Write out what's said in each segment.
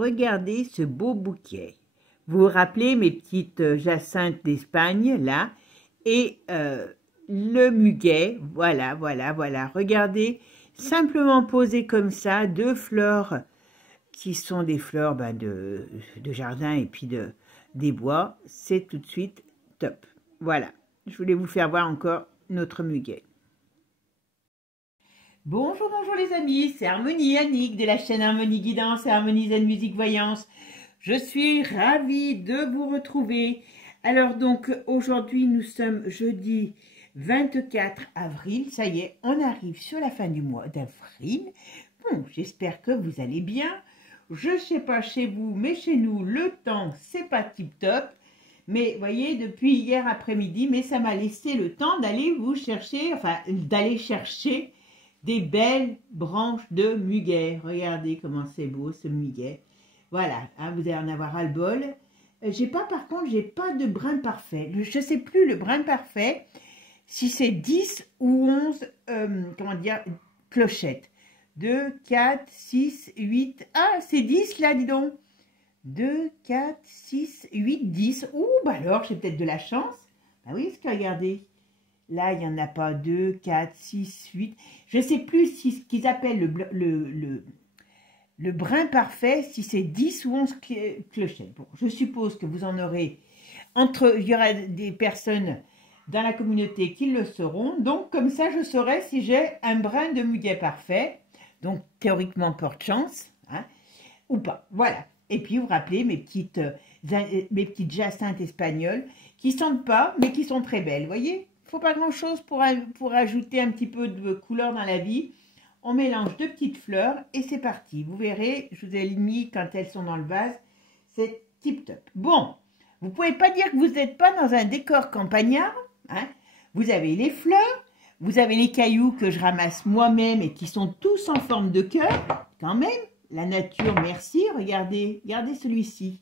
regardez ce beau bouquet. Vous vous rappelez mes petites jacinthes d'Espagne, là, et le muguet, voilà. Regardez, simplement posé comme ça, deux fleurs qui sont des fleurs de jardin et puis des bois, c'est tout de suite top. Voilà, je voulais vous faire voir encore notre muguet. Bonjour les amis, c'est Harmonie Annick de la chaîne Harmonie Guidance et Harmonie Zen Musique Voyance. Je suis ravie de vous retrouver. Alors donc aujourd'hui nous sommes jeudi 24 avril, ça y est, on arrive sur la fin du mois d'avril. Bon, j'espère que vous allez bien. Je sais pas chez vous, mais chez nous, le temps, c'est pas tip-top. Mais, vous voyez, depuis hier après-midi, mais ça m'a laissé le temps d'aller vous chercher, enfin, d'aller chercher des belles branches de muguet. Regardez comment c'est beau, ce muguet. Voilà, hein, vous allez en avoir ras-le-bol. Par contre, j'ai pas de brin parfait. Je sais plus le brin parfait, si c'est 10 ou 11, clochettes. 2, 4, 6, 8. Ah, c'est 10 là, dis donc. 2, 4, 6, 8, 10. Ouh, bah alors, j'ai peut-être de la chance. Ah oui, parce que regardez. Là, il n'y en a pas 2, 4, 6, 8. Je ne sais plus si ce qu'ils appellent le brin parfait, si c'est 10 ou 11 clochettes. Bon, je suppose que vous en aurez il y aura des personnes dans la communauté qui le sauront. Donc, comme ça, je saurai si j'ai un brin de muguet parfait. Donc, théoriquement, porte chance, hein, ou pas. Voilà. Et puis, vous vous rappelez mes petites jacinthes espagnoles qui sentent pas, mais qui sont très belles. Vous voyez, il ne faut pas grand-chose pour ajouter un petit peu de couleur dans la vie. On mélange deux petites fleurs et c'est parti. Vous verrez, je vous ai mis quand elles sont dans le vase. C'est tip-top. Bon, vous ne pouvez pas dire que vous n'êtes pas dans un décor campagnard. Hein. Vous avez les fleurs. Vous avez les cailloux que je ramasse moi-même et qui sont tous en forme de cœur, quand même. La nature, merci. Regardez celui-ci.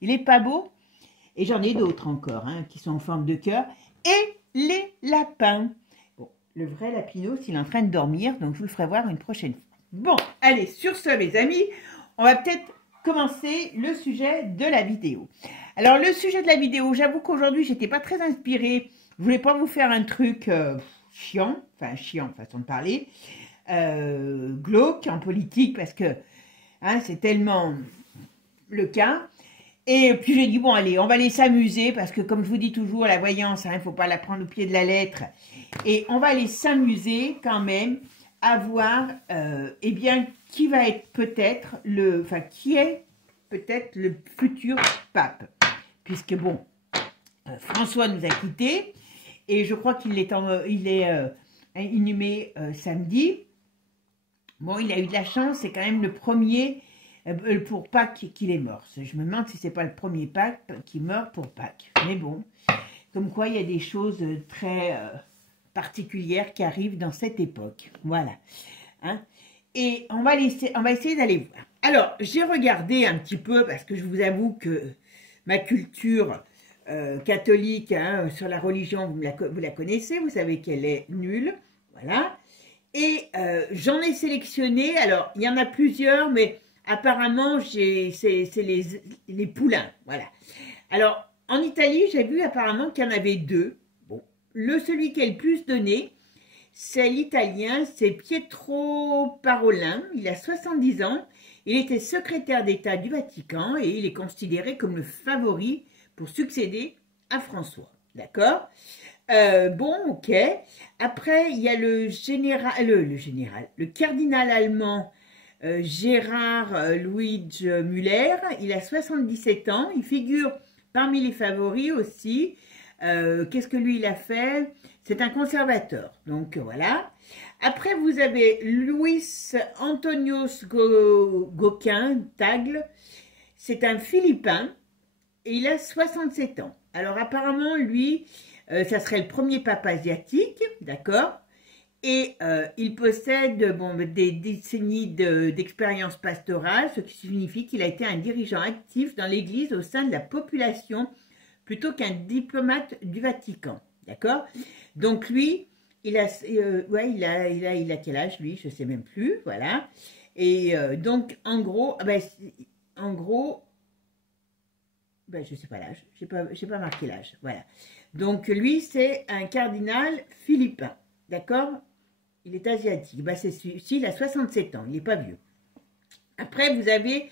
Il n'est pas beau? Et j'en ai d'autres encore, hein, qui sont en forme de cœur. Et les lapins. Bon, le vrai lapinos, il est en train de dormir, donc je vous le ferai voir une prochaine fois. Bon, allez, sur ce, les amis, on va peut-être commencer le sujet de la vidéo. Alors, le sujet de la vidéo, j'avoue qu'aujourd'hui, j'étais pas très inspirée. Je voulais pas vous faire un truc... chiant, façon de parler, glauque en politique parce que hein, c'est tellement le cas. Et puis j'ai dit bon allez, on va aller s'amuser parce que comme je vous dis toujours, la voyance, il ne faut pas la prendre au pied de la lettre. Et on va aller s'amuser quand même à voir eh bien qui va être peut-être qui est peut-être le futur pape. Puisque bon, François nous a quittés. Et je crois qu'il est inhumé samedi. Bon, il a eu de la chance, c'est quand même le premier pour Pâques qu'il est mort. Je me demande si c'est pas le premier Pâques qui meurt pour Pâques. Mais bon, comme quoi il y a des choses très particulières qui arrivent dans cette époque. Voilà. Hein. Et on va essayer d'aller voir. Alors, j'ai regardé un petit peu, parce que je vous avoue que ma culture... catholique, hein, sur la religion, vous la connaissez, vous savez qu'elle est nulle, voilà. Et j'en ai sélectionné, alors il y en a plusieurs, mais apparemment c'est les poulains, voilà. Alors en Italie, j'ai vu apparemment qu'il y en avait deux. Bon, celui qui est le plus donné, c'est l'italien, c'est Pietro Parolin, il a 70 ans, il était secrétaire d'État du Vatican et il est considéré comme le favori pour succéder à François, d'accord. Bon, ok. Après, il y a le cardinal allemand Gérard Luigi Müller. Il a 77 ans. Il figure parmi les favoris aussi. Qu'est-ce que lui, il a fait? C'est un conservateur. Donc, voilà. Après, vous avez Luis Antonios Goquin Tagle. C'est un Philippin. Et il a 67 ans. Alors apparemment, lui, ça serait le premier pape asiatique, d'accord. Et il possède des décennies d'expérience pastorale, ce qui signifie qu'il a été un dirigeant actif dans l'Église au sein de la population, plutôt qu'un diplomate du Vatican, d'accord. Donc lui, il a quel âge lui? Je ne sais même plus, voilà. Et donc en gros, en gros, ben, je ne sais pas l'âge, j'ai pas marqué l'âge, voilà. Donc lui, c'est un cardinal philippin, d'accord? Il est asiatique, ben, c'est celui-ci, il a 67 ans, il n'est pas vieux. Après, vous avez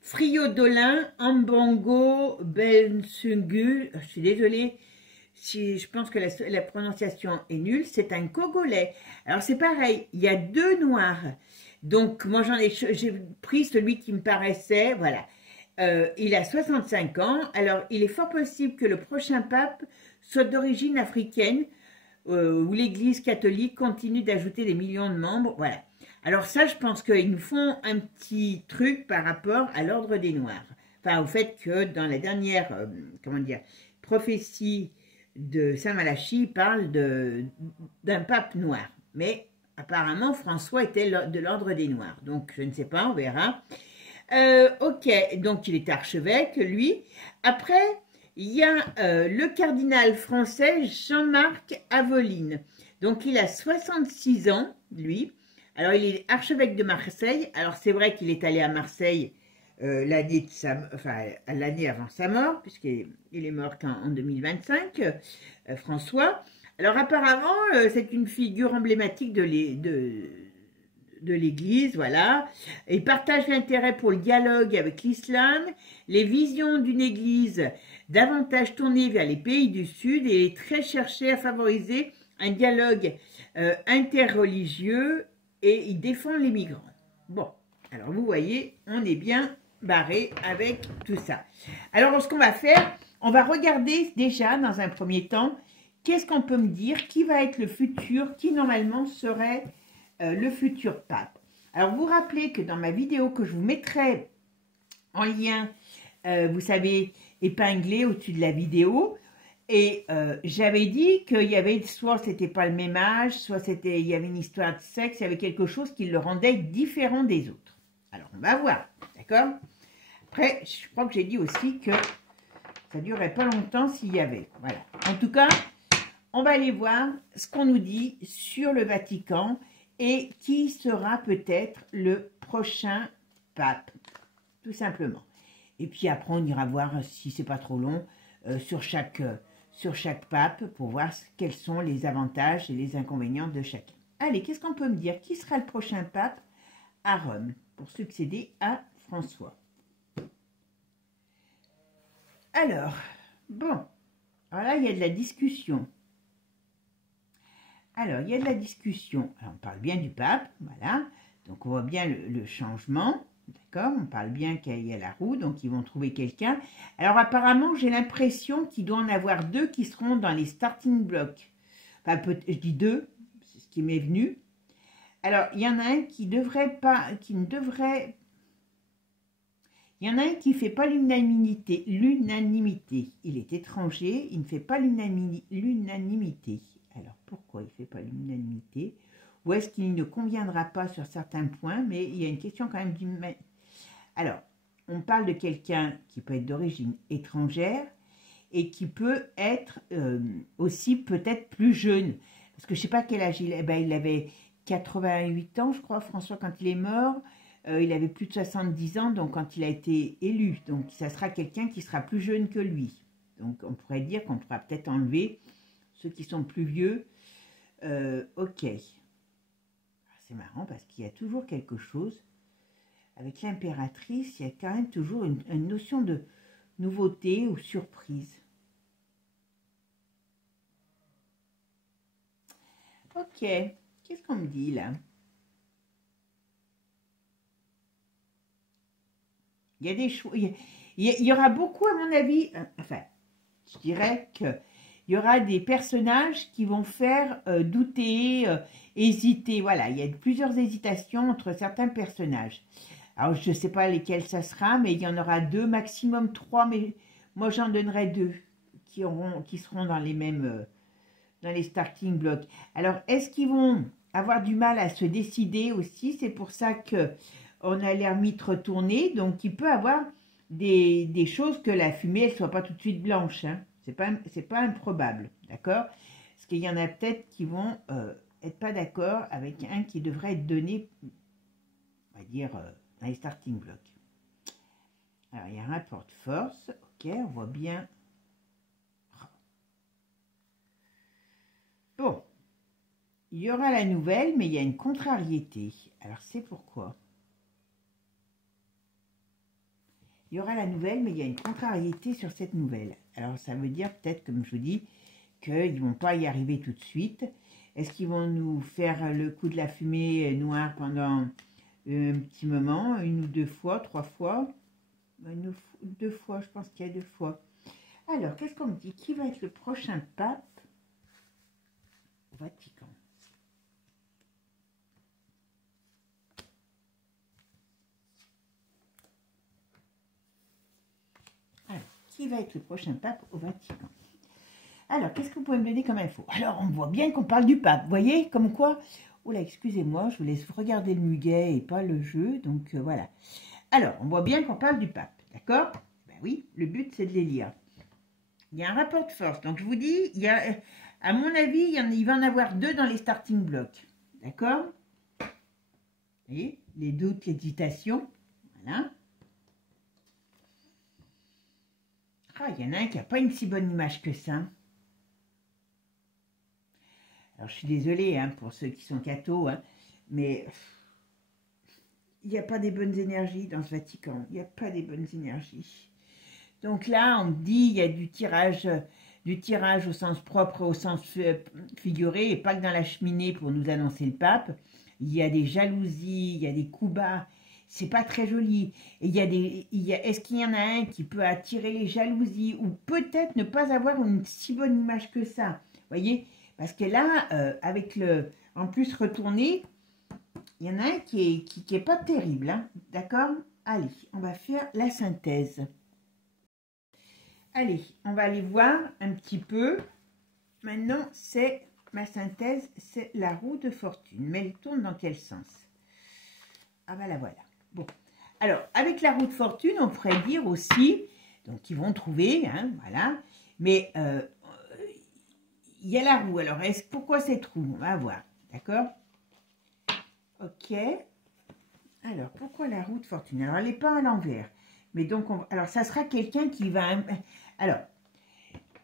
Friodolin Ambongo Bensungu, je suis désolée, si je pense que la prononciation est nulle, c'est un Congolais. Alors c'est pareil, il y a deux noirs. Donc moi j'ai pris celui qui me paraissait, voilà. Il a 65 ans, alors il est fort possible que le prochain pape soit d'origine africaine, où l'Église catholique continue d'ajouter des millions de membres, voilà. Alors ça, je pense qu'ils nous font un petit truc par rapport à l'ordre des Noirs. Enfin, au fait que dans la dernière, comment dire, prophétie de Saint Malachie, il parle d'un pape noir. Mais apparemment, François était de l'ordre des Noirs. Donc, je ne sais pas, on verra. Ok, donc il est archevêque, lui. Après, il y a le cardinal français Jean-Marc Aveline. Donc, il a 66 ans, lui. Alors, il est archevêque de Marseille. Alors, c'est vrai qu'il est allé à Marseille l'année avant sa mort, puisqu'il est mort en 2025, François. Alors, apparemment, c'est une figure emblématique de l'Église, voilà. Il partage l'intérêt pour le dialogue avec l'islam, les visions d'une Église davantage tournée vers les pays du Sud et est très cherché à favoriser un dialogue interreligieux et il défend les migrants. Bon, alors vous voyez, on est bien barré avec tout ça. Alors, ce qu'on va faire, on va regarder déjà dans un premier temps, qu'est-ce qu'on peut me dire, qui va être le futur, qui normalement serait le futur pape. Alors, vous rappelez que dans ma vidéo que je vous mettrai en lien, vous savez, épinglé au-dessus de la vidéo, et j'avais dit qu'il y avait, soit c'était pas le même âge, soit il y avait une histoire de sexe, il y avait quelque chose qui le rendait différent des autres. Alors, on va voir, d'accord? Après, je crois que j'ai dit aussi que ça durerait pas longtemps s'il y avait. Voilà. En tout cas, on va aller voir ce qu'on nous dit sur le Vatican et qui sera peut-être le prochain pape, tout simplement. Et puis après, on ira voir, si c'est pas trop long, sur chaque pape pour voir quels sont les avantages et les inconvénients de chacun. Allez, qu'est-ce qu'on peut me dire? Qui sera le prochain pape à Rome pour succéder à François? Alors, bon, alors là, il y a de la discussion. Alors, il y a de la discussion. Alors, on parle bien du pape, voilà. Donc, on voit bien le changement. D'accord, on parle bien qu'il y a la roue, donc ils vont trouver quelqu'un. Alors apparemment, j'ai l'impression qu'il doit en avoir deux qui seront dans les starting blocks. Enfin, je dis deux, c'est ce qui m'est venu. Alors, il y en a un qui ne devrait... Il y en a un qui ne fait pas l'unanimité. Il est étranger, il ne fait pas l'unanimité. Alors, pourquoi il ne fait pas l'unanimité? Ou est-ce qu'il ne conviendra pas sur certains points? Mais il y a une question quand même Alors, on parle de quelqu'un qui peut être d'origine étrangère et qui peut être aussi peut-être plus jeune. Parce que je ne sais pas quel âge il est. Ben, il avait 88 ans, je crois, François, quand il est mort. Il avait plus de 70 ans, donc quand il a été élu. Donc, ça sera quelqu'un qui sera plus jeune que lui. Donc, on pourrait dire qu'on pourra peut-être enlever ceux qui sont plus vieux. Ok. C'est marrant parce qu'il y a toujours quelque chose. Avec l'impératrice, il y a quand même toujours une notion de nouveauté ou surprise. Ok. Qu'est-ce qu'on me dit là? Il y a des choix. Il y aura beaucoup, à mon avis, enfin, je dirais que il y aura des personnages qui vont faire douter, hésiter. Voilà, il y a plusieurs hésitations entre certains personnages. Alors, je ne sais pas lesquels ça sera, mais il y en aura deux, maximum trois, mais moi, j'en donnerai deux qui seront dans les mêmes, dans les starting blocks. Alors, est-ce qu'ils vont avoir du mal à se décider aussi? C'est pour ça que on a l'ermite retourné, donc il peut avoir des choses que la fumée ne soit pas tout de suite blanche, hein. C'est pas improbable, d'accord? Parce qu'il y en a peut-être qui vont être pas d'accord avec un qui devrait être donné, on va dire, dans les starting blocks. Alors, il y a un rapport de force. Ok, on voit bien. Bon. Il y aura la nouvelle, mais il y a une contrariété. Alors, c'est pourquoi. Il y aura la nouvelle, mais il y a une contrariété sur cette nouvelle. Alors, ça veut dire peut-être, comme je vous dis, qu'ils ne vont pas y arriver tout de suite. Est-ce qu'ils vont nous faire le coup de la fumée noire pendant un petit moment, 1 ou 2 fois, 3 fois, 2 fois, je pense qu'il y a 2 fois. Alors, qu'est-ce qu'on me dit? Qui va être le prochain pape au Vatican? Alors, qui va être le prochain pape au Vatican? Alors, qu'est-ce que vous pouvez me donner comme info? Alors, on voit bien qu'on parle du pape, vous voyez, comme quoi... Oh là, excusez-moi, je vous laisse regarder le muguet et pas le jeu, donc voilà. Alors, on voit bien qu'on parle du pape, d'accord? Ben oui, le but, c'est de les lire. Il y a un rapport de force, donc je vous dis, il y a, à mon avis, il va en avoir 2 dans les starting blocks, d'accord? Vous voyez, les doutes, l'hésitation, voilà. Ah, il y en a un qui n'a pas une si bonne image que ça. Alors, je suis désolée hein, pour ceux qui sont cathos, hein, mais il n'y a pas des bonnes énergies dans ce Vatican. Il n'y a pas des bonnes énergies. Donc là, on me dit il y a du tirage au sens propre, au sens figuré, et pas que dans la cheminée pour nous annoncer le pape. Il y a des jalousies, il y a des coups bas. C'est pas très joli. Et est-ce qu'il y en a un qui peut attirer les jalousies ou peut-être ne pas avoir une si bonne image que ça? Vous voyez? Parce que là, avec le... En plus, retourné, il y en a un qui est pas terrible. Hein, d'accord? Allez, on va faire la synthèse. Allez, on va aller voir un petit peu. Maintenant, c'est ma synthèse, c'est la roue de fortune. Mais elle tourne dans quel sens? Ah ben la voilà. Bon, alors, avec la roue de fortune, on pourrait dire aussi, donc ils vont trouver, hein, voilà. Mais il y a la roue. Alors, pourquoi cette roue? On va voir, d'accord? Ok. Alors, pourquoi la roue de fortune? Alors, elle n'est pas à l'envers. Mais donc, alors, ça sera quelqu'un qui va... Alors,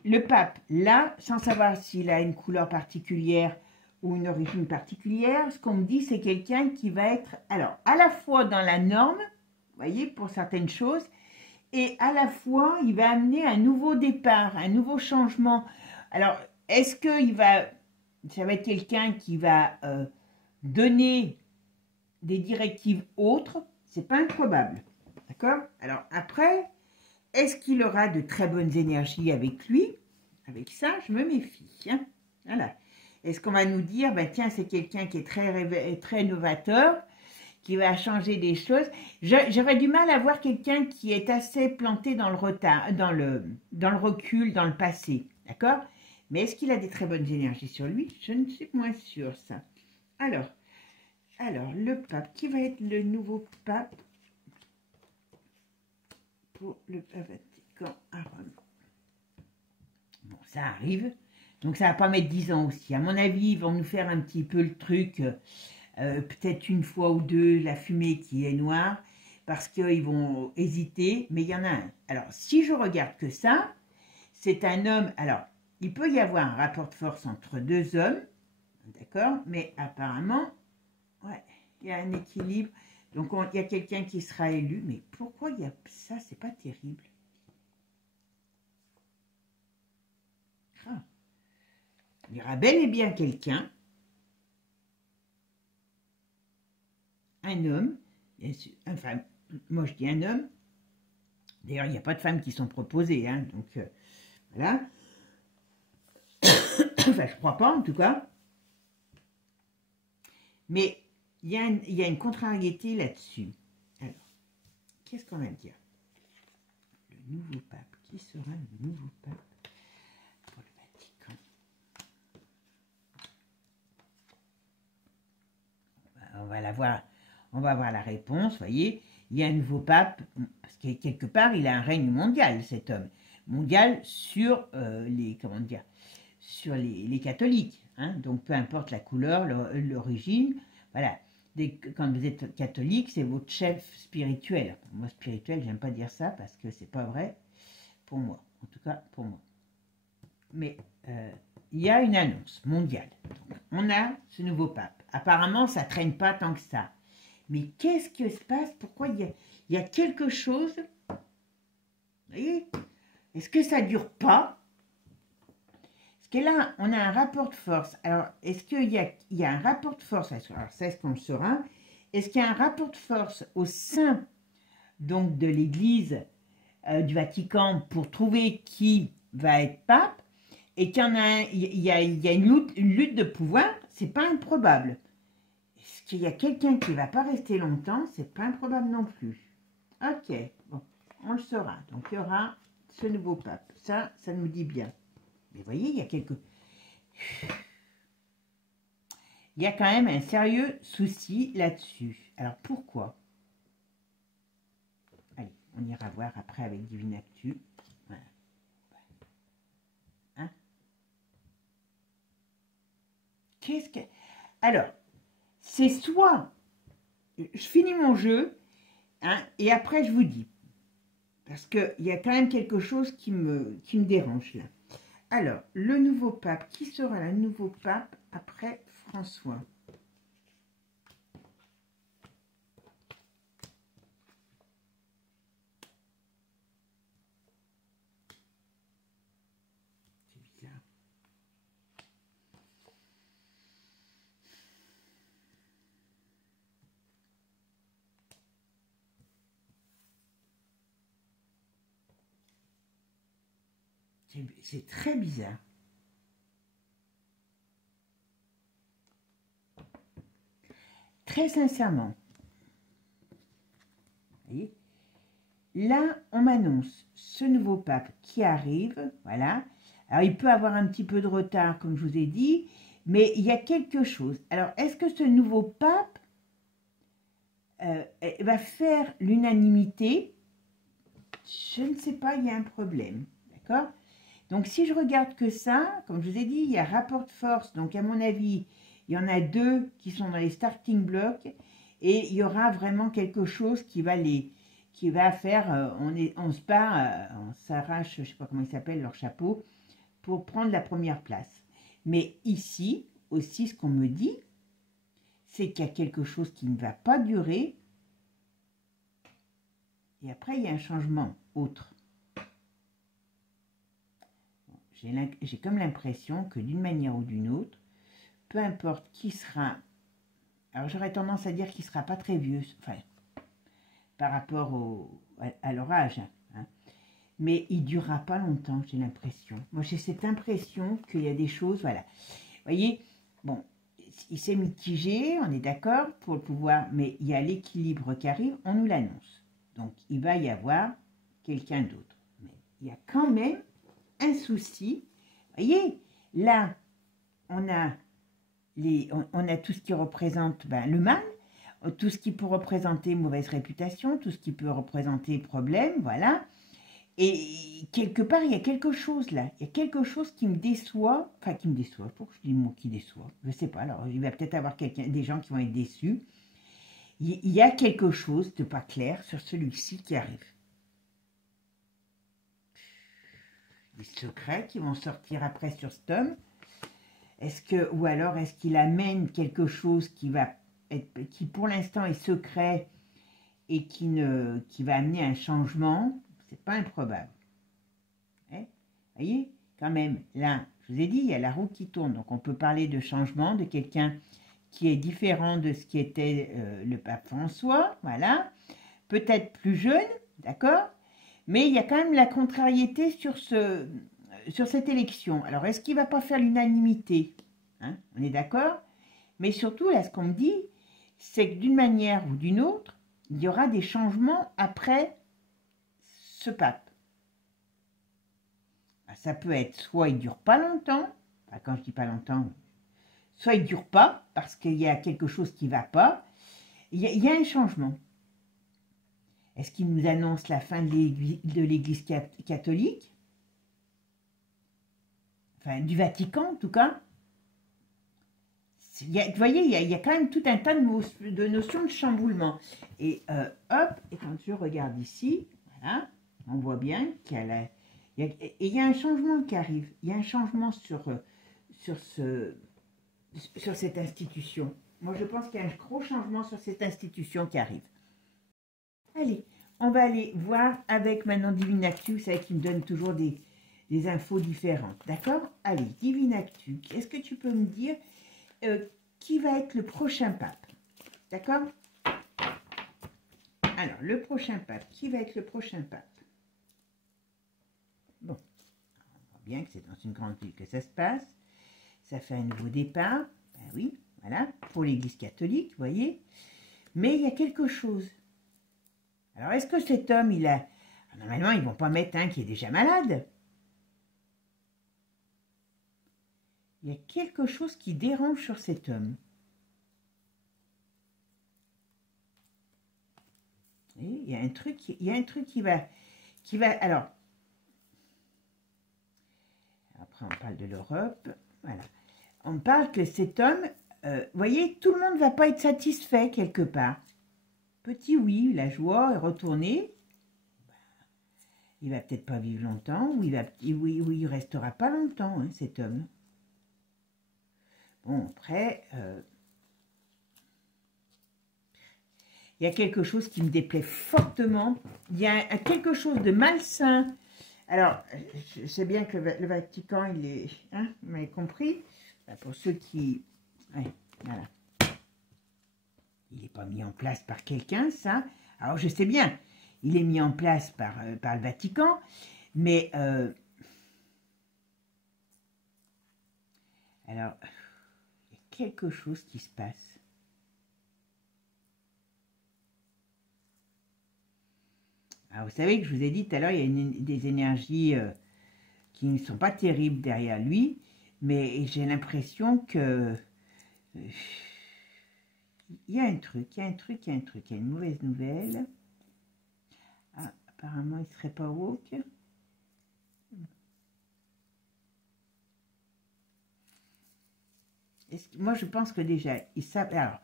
le pape, là, sans savoir s'il a une couleur particulière ou une origine particulière, ce qu'on me dit, c'est quelqu'un qui va être, alors, à la fois dans la norme, vous voyez, pour certaines choses, et à la fois, il va amener un nouveau départ, un nouveau changement. Alors, est-ce qu'il va... Ça va être quelqu'un qui va donner des directives autres? C'est pas improbable. D'accord? Alors, après... Est-ce qu'il aura de très bonnes énergies avec lui? Avec ça, je me méfie. Hein, voilà. Est-ce qu'on va nous dire, bah, tiens, c'est quelqu'un qui est très novateur, qui va changer des choses? J'aurais du mal à voir quelqu'un qui est assez planté dans le retard, dans le recul, dans le passé. D'accord? Mais est-ce qu'il a des très bonnes énergies sur lui? Je ne suis moins sûre, ça. Alors, le pape, qui va être le nouveau pape pour le Vatican à Rome? Bon, ça arrive. Donc, ça va pas mettre 10 ans aussi. À mon avis, ils vont nous faire un petit peu le truc, peut-être 1 fois ou 2, la fumée qui est noire, parce qu'ils vont hésiter, mais il y en a un. Alors, si je regarde que ça, c'est un homme... Alors, il peut y avoir un rapport de force entre 2 hommes, d'accord? Mais apparemment, ouais, il y a un équilibre. Donc, il y a quelqu'un qui sera élu. Mais pourquoi il y a ça? C'est pas terrible. Ah. Il y aura bel et bien quelqu'un, un homme, bien sûr, enfin, moi je dis un homme. D'ailleurs, il n'y a pas de femmes qui sont proposées. Hein, donc, voilà. Enfin, je crois pas, en tout cas. Mais il y a une contrariété là-dessus. Alors, qu'est-ce qu'on va dire? Le nouveau pape. Qui sera le nouveau pape pour le Vatican? On va la voir. On va voir la réponse, vous voyez. Il y a un nouveau pape, parce que quelque part, il a un règne mondial, cet homme. Mondial sur les, comment dire, sur les catholiques. Hein, donc, peu importe la couleur, l'origine, voilà. quand vous êtes catholique, c'est votre chef spirituel. Moi, spirituel, j'aime pas dire ça parce que c'est pas vrai pour moi. En tout cas, pour moi. Mais il y a une annonce mondiale. Donc, on a ce nouveau pape. Apparemment, ça traîne pas tant que ça. Mais qu'est-ce qui se passe? Pourquoi il y a quelque chose? Vous voyez? Est-ce que ça dure pas? Parce que là, on a un rapport de force. Alors, est-ce qu'il y a un rapport de force? Alors, ça, est-ce qu'on le saura? Est-ce qu'il y a un rapport de force au sein donc, de l'Église du Vatican pour trouver qui va être pape? Et qu'il y en a, il y a une lutte de pouvoir, c'est pas improbable. Est-ce qu'il y a quelqu'un qui va pas rester longtemps? C'est pas improbable non plus. Ok, bon, on le saura. Donc il y aura ce nouveau pape. Ça nous dit bien. Mais vous voyez, il y a quand même un sérieux souci là-dessus. Alors pourquoi? Allez, on ira voir après avec Divine Actu. Voilà. Hein? Qu'est-ce que... Alors, c'est soit... Je finis mon jeu, hein, et après je vous dis. Parce qu'il y a quand même quelque chose qui me dérange là. Alors, le nouveau pape, qui sera le nouveau pape après François? C'est bizarre. C'est très bizarre. Très sincèrement. Vous voyez? Là, on m'annonce ce nouveau pape qui arrive. Voilà. Alors, il peut avoir un petit peu de retard, comme je vous ai dit, mais il y a quelque chose. Alors, est-ce que ce nouveau pape va faire l'unanimité? Je ne sais pas, il y a un problème. D'accord? Donc, si je regarde que ça, comme je vous ai dit, il y a rapport de force. Donc, à mon avis, il y en a deux qui sont dans les starting blocks. Et il y aura vraiment quelque chose qui va faire, on se bat, on s'arrache, je ne sais pas comment ils s'appellent, leur chapeau, pour prendre la première place. Mais ici, aussi, ce qu'on me dit, c'est qu'il y a quelque chose qui ne va pas durer. Et après, il y a un changement autre. J'ai comme l'impression que d'une manière ou d'une autre, peu importe qui sera, alors j'aurais tendance à dire qu'il ne sera pas très vieux, enfin, par rapport à leur âge, hein, mais il ne durera pas longtemps, j'ai l'impression. Moi, j'ai cette impression qu'il y a des choses, voilà. Vous voyez, bon, il s'est mitigé, on est d'accord, pour le pouvoir, mais il y a l'équilibre qui arrive, on nous l'annonce. Donc, il va y avoir quelqu'un d'autre. Mais il y a quand même un souci. Vous voyez, là, on a tout ce qui représente le mal, tout ce qui peut représenter mauvaise réputation, tout ce qui peut représenter problème, voilà. Et quelque part, il y a quelque chose là. Il y a quelque chose qui me déçoit. Enfin, qui me déçoit. Pourquoi je dis le mot qui déçoit? Je ne sais pas. Alors, il va peut-être avoir des gens qui vont être déçus. Il y a quelque chose de pas clair sur celui-ci qui arrive. Des secrets qui vont sortir après sur cet homme. Ou alors est-ce qu'il amène quelque chose qui pour l'instant est secret et qui va amener un changement? C'est pas improbable. Vous voyez, quand même, là, je vous ai dit, il y a la roue qui tourne. Donc, on peut parler de changement, de quelqu'un qui est différent de ce qui était le pape François, voilà. Peut-être plus jeune, d'accord? Mais il y a quand même la contrariété sur cette élection. Alors, est-ce qu'il ne va pas faire l'unanimité, hein? On est d'accord? Mais surtout, là, ce qu'on me dit, c'est que d'une manière ou d'une autre, il y aura des changements après ce pape. Ça peut être soit il ne dure pas longtemps, enfin, quand je dis pas longtemps, soit il ne dure pas parce qu'il y a quelque chose qui ne va pas. Il y a un changement. Est-ce qu'il nous annonce la fin de l'Église catholique? Enfin, du Vatican en tout cas. vous voyez, il y a quand même tout un tas de notions de chamboulement. Et hop, et quand je regarde ici, voilà, on voit bien qu'il y a il y a un changement qui arrive. Il y a un changement sur cette institution. Moi, je pense qu'il y a un gros changement sur cette institution qui arrive. Allez, on va aller voir avec maintenant Divinactu, vous savez qu'il me donne toujours des infos différentes, d'accord? Allez, Divinactu, est-ce que tu peux me dire qui va être le prochain pape? D'accord? Alors, le prochain pape, qui va être le prochain pape? Bon, on voit bien que c'est dans une grande ville que ça se passe. Ça fait un nouveau départ. Ben oui, voilà, pour l'Église catholique, vous voyez. Mais il y a quelque chose. Alors, est-ce que cet homme, il a... Normalement, ils ne vont pas mettre un qui est déjà malade. Il y a quelque chose qui dérange sur cet homme. Et il y a un truc qui va... Alors, après on parle de l'Europe. Voilà. On parle que cet homme... vous voyez, tout le monde ne va pas être satisfait quelque part. Petit oui, la joie est retournée. Il va peut-être pas vivre longtemps, ou il restera pas longtemps, hein, cet homme. Bon, après, il y a quelque chose qui me déplaît fortement. Il y a quelque chose de malsain. Alors, je sais bien que le Vatican, il est... Hein, vous m'avez compris? Pour ceux qui... Ouais, voilà. Il n'est pas mis en place par quelqu'un, ça. Alors, je sais bien, il est mis en place par le Vatican, mais... alors, il y a quelque chose qui se passe. Alors, vous savez que je vous ai dit tout à l'heure, il y a des énergies qui ne sont pas terribles derrière lui, mais j'ai l'impression que... il y a un truc, il y a une mauvaise nouvelle. Ah, apparemment, il ne serait pas woke. Moi, je pense que déjà, alors,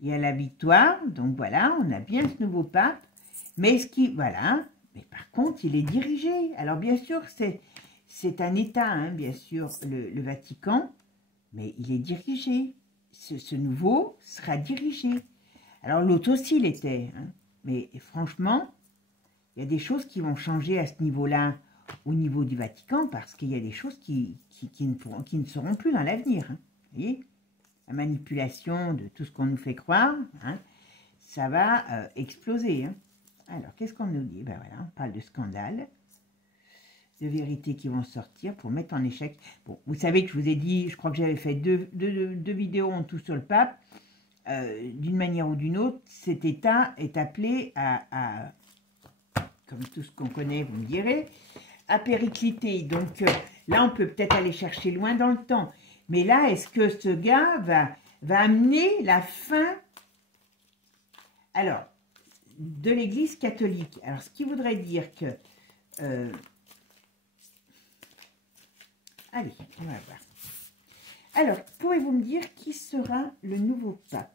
il y a la victoire, donc voilà, on a bien ce nouveau pape, mais voilà, mais par contre, il est dirigé. Alors, bien sûr, c'est un État, hein, bien sûr, le Vatican, mais il est dirigé. Ce nouveau sera dirigé. Alors, l'autre aussi l'était, hein, mais franchement, il y a des choses qui vont changer à ce niveau-là, au niveau du Vatican, parce qu'il y a des choses qui ne seront plus dans l'avenir. Hein. Vous voyez, la manipulation de tout ce qu'on nous fait croire, hein, ça va exploser. Hein. Alors, qu'est-ce qu'on nous dit? Ben voilà, on parle de scandale, de vérités qui vont sortir pour mettre en échec. Bon, vous savez que je vous ai dit, je crois que j'avais fait deux vidéos en tout sur le pape. D'une manière ou d'une autre, cet État est appelé à comme tout ce qu'on connaît, vous me direz, à péricliter. Donc là, on peut peut-être aller chercher loin dans le temps. Mais là, est-ce que ce gars va amener la fin, alors, de l'Église catholique? Alors, ce qui voudrait dire que... allez, on va voir. Alors, pouvez-vous me dire qui sera le nouveau pape?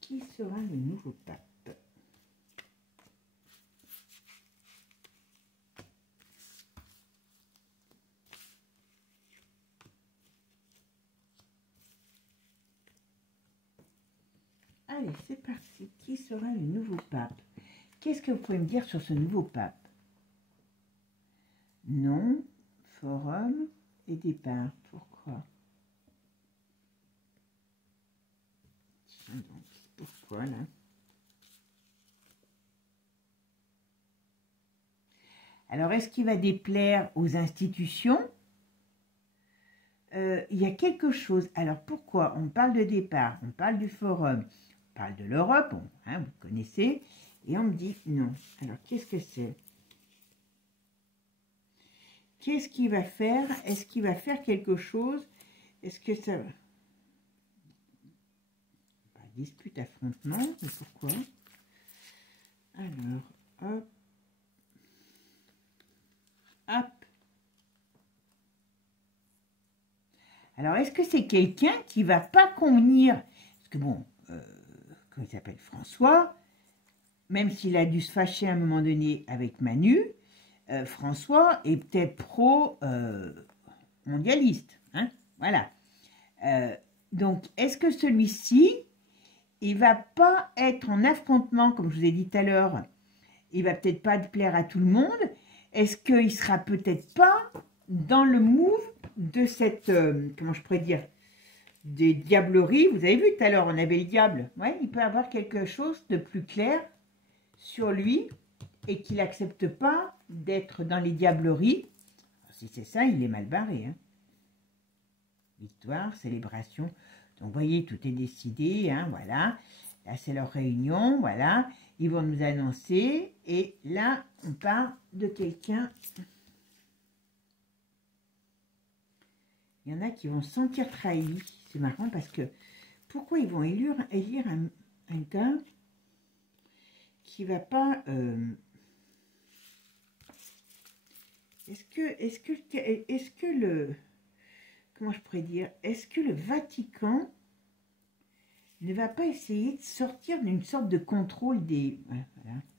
Qui sera le nouveau pape? Allez, c'est parti. Qui sera le nouveau pape? Qu'est-ce que vous pouvez me dire sur ce nouveau pape? Nom, forum et départ. Pourquoi? Donc, pourquoi là? Alors, est-ce qu'il va déplaire aux institutions? Il y a quelque chose. Alors, pourquoi? On parle de départ, on parle du forum, on parle de l'Europe, bon, hein, vous connaissez, et on me dit non. Alors, qu'est-ce que c'est? Qu'est-ce qu'il va faire? Est-ce qu'il va faire quelque chose? Est-ce que ça va? Dispute, affrontement, mais pourquoi? Alors, hop. Hop. Alors, est-ce que c'est quelqu'un qui va pas convenir? Parce que bon, comment il s'appelle, François, même s'il a dû se fâcher à un moment donné avec Manu, François est peut-être pro-mondialiste. Hein, voilà. Donc, est-ce que celui-ci, il va pas être en affrontement, comme je vous ai dit tout à l'heure, il va peut-être pas plaire à tout le monde. Est-ce qu'il sera peut-être pas dans le move de cette, comment je pourrais dire, des diableries? Vous avez vu tout à l'heure, on avait le diable. Ouais, il peut avoir quelque chose de plus clair sur lui et qu'il n'accepte pas d'être dans les diableries. Si c'est ça, il est mal barré. Hein. Victoire, célébration. Donc, vous voyez, tout est décidé. Hein, voilà. Là, c'est leur réunion. Voilà. Ils vont nous annoncer. Et là, on parle de quelqu'un. Il y en a qui vont se sentir trahis. C'est marrant parce que pourquoi ils vont élire un gars qui va pas... Est-ce que le... Comment je pourrais dire? Est-ce que le Vatican ne va pas essayer de sortir d'une sorte de contrôle des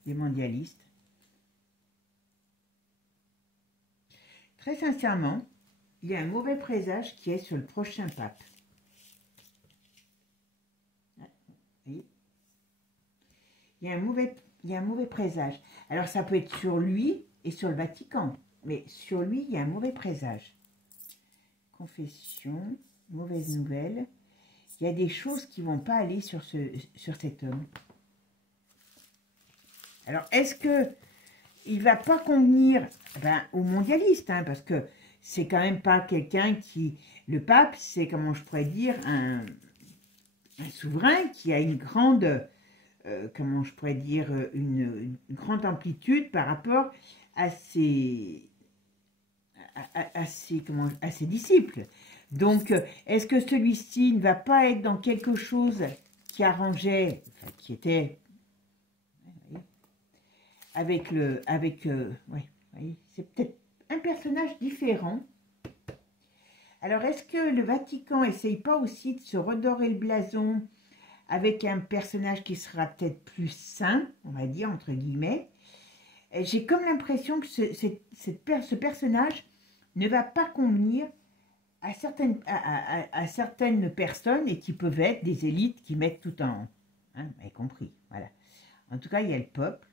mondialistes? Très sincèrement, il y a un mauvais présage qui est sur le prochain pape. Oui. Il y a un mauvais présage. Alors, ça peut être sur lui et sur le Vatican. Mais sur lui, il y a un mauvais présage. Confession, mauvaise nouvelle. Il y a des choses qui ne vont pas aller sur cet homme. Alors, est-ce qu'il ne va pas convenir aux mondialistes, hein, parce que c'est quand même pas quelqu'un qui... Le pape, c'est, comment je pourrais dire, un souverain qui a une grande... comment je pourrais dire, une grande amplitude par rapport à ses disciples. Donc, est-ce que celui-ci ne va pas être dans quelque chose qui arrangeait, enfin, qui était avec c'est peut-être un personnage différent. Alors, est-ce que le Vatican essaye pas aussi de se redorer le blason avec un personnage qui sera peut-être plus sain, on va dire, entre guillemets? J'ai comme l'impression que ce personnage ne va pas convenir à certaines personnes et qui peuvent être des élites qui mettent tout en... Hein, vous avez compris, voilà. En tout cas, il y a le peuple,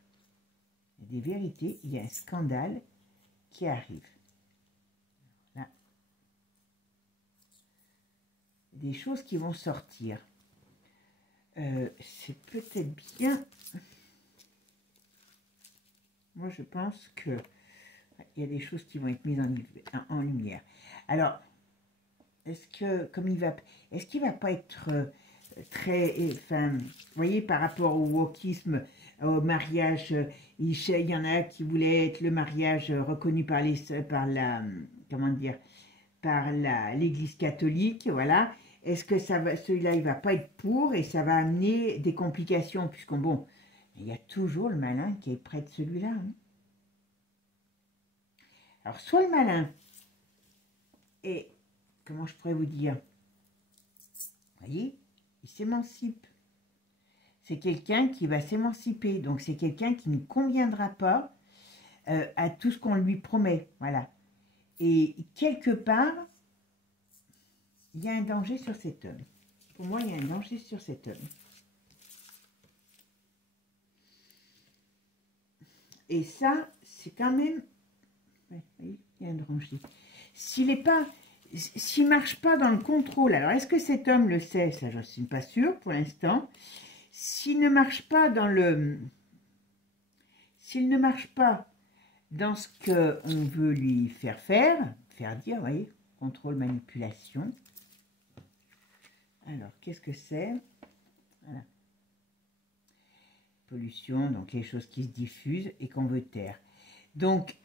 il y a des vérités, il y a un scandale qui arrive. Là. Des choses qui vont sortir. C'est peut-être bien... Moi, je pense que il y a des choses qui vont être mises en lumière. Alors, est-ce qu'il va pas être très, enfin, vous voyez, par rapport au wokisme, au mariage, il y en a qui voulaient être le mariage reconnu par l'Église catholique, voilà. Est-ce que celui-là, il va pas être pour et ça va amener des complications, puisqu'on, bon, il y a toujours le malin qui est près de celui-là. Hein. Alors, soit le malin est, comment je pourrais vous dire, vous voyez, il s'émancipe. C'est quelqu'un qui va s'émanciper. Donc, c'est quelqu'un qui ne conviendra pas à tout ce qu'on lui promet. Voilà. Et quelque part, il y a un danger sur cet homme. Pour moi, il y a un danger sur cet homme. Et ça, c'est quand même... Ouais, il y a un danger. S'il ne marche pas dans le contrôle, alors est-ce que cet homme le sait? Ça, je ne suis pas sûre pour l'instant. S'il ne marche pas dans ce qu'on veut lui faire dire, vous voyez, contrôle, manipulation. Alors, qu'est-ce que c'est? Voilà. Pollution, donc les choses qui se diffusent et qu'on veut taire. Donc,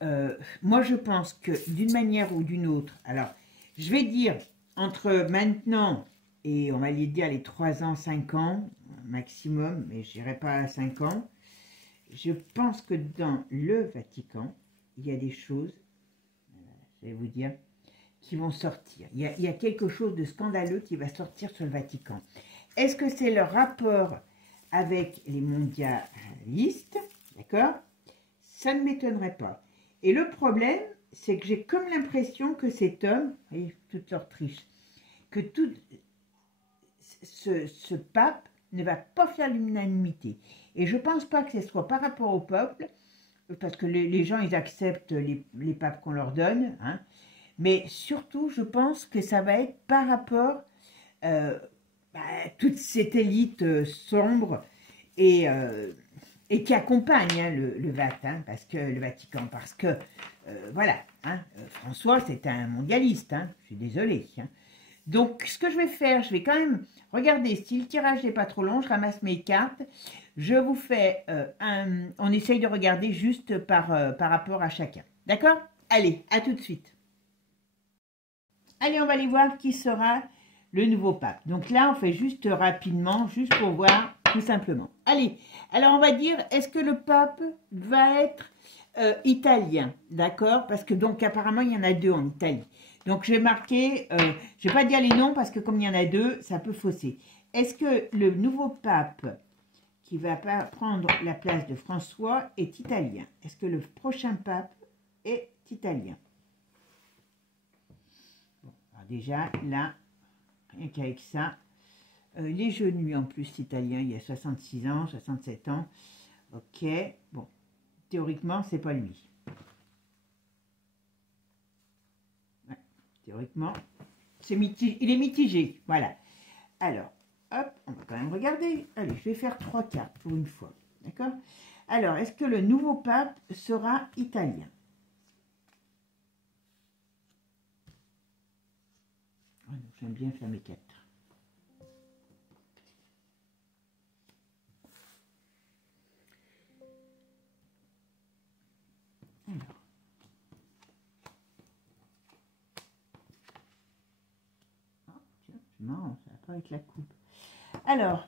moi, je pense que d'une manière ou d'une autre, alors, je vais dire, entre maintenant et, on va dire, les 3 ans, 5 ans, maximum, mais je n'irai pas à 5 ans, je pense que dans le Vatican, il y a des choses, je vais vous dire, qui vont sortir. Il y a quelque chose de scandaleux qui va sortir sur le Vatican. Est-ce que c'est leur rapport avec les mondialistes? D'accord? Ça ne m'étonnerait pas. Et le problème, c'est que j'ai comme l'impression que cet homme, voyez, toute leur triche, que tout ce pape ne va pas faire l'unanimité. Et je ne pense pas que ce soit par rapport au peuple, parce que les gens, ils acceptent les papes qu'on leur donne, hein, mais surtout, je pense que ça va être par rapport à toute cette élite sombre et qui accompagne hein, le Vatican, parce que, voilà, hein, François, c'est un mondialiste, hein, je suis désolée. Hein. Donc, ce que je vais faire, je vais quand même regarder si le tirage n'est pas trop long, je ramasse mes cartes, je vous fais on essaye de regarder juste par rapport à chacun. D'accord? Allez, à tout de suite. Allez, on va aller voir qui sera le nouveau pape. Donc là, on fait juste rapidement, juste pour voir, tout simplement. Allez, alors on va dire, est-ce que le pape va être italien? D'accord? Parce que donc apparemment, il y en a deux en Italie. Donc je vais marquer, je ne vais pas dire les noms parce que comme il y en a deux, ça peut fausser. Est-ce que le nouveau pape qui va prendre la place de François est italien? Est-ce que le prochain pape est italien? Bon, alors déjà, là, rien qu'avec ça, les genoux en plus italien, il y a 66 ans, 67 ans. Ok, bon, théoriquement, c'est pas lui. Ouais, théoriquement, il est mitigé, voilà. Alors, hop, on va quand même regarder. Allez, je vais faire 3 cartes pour une fois, d'accord? Alors, est-ce que le nouveau pape sera italien? J'aime bien faire mes 4. Alors. Oh, tiens, c'est marrant, ça va pas avec la coupe. Alors,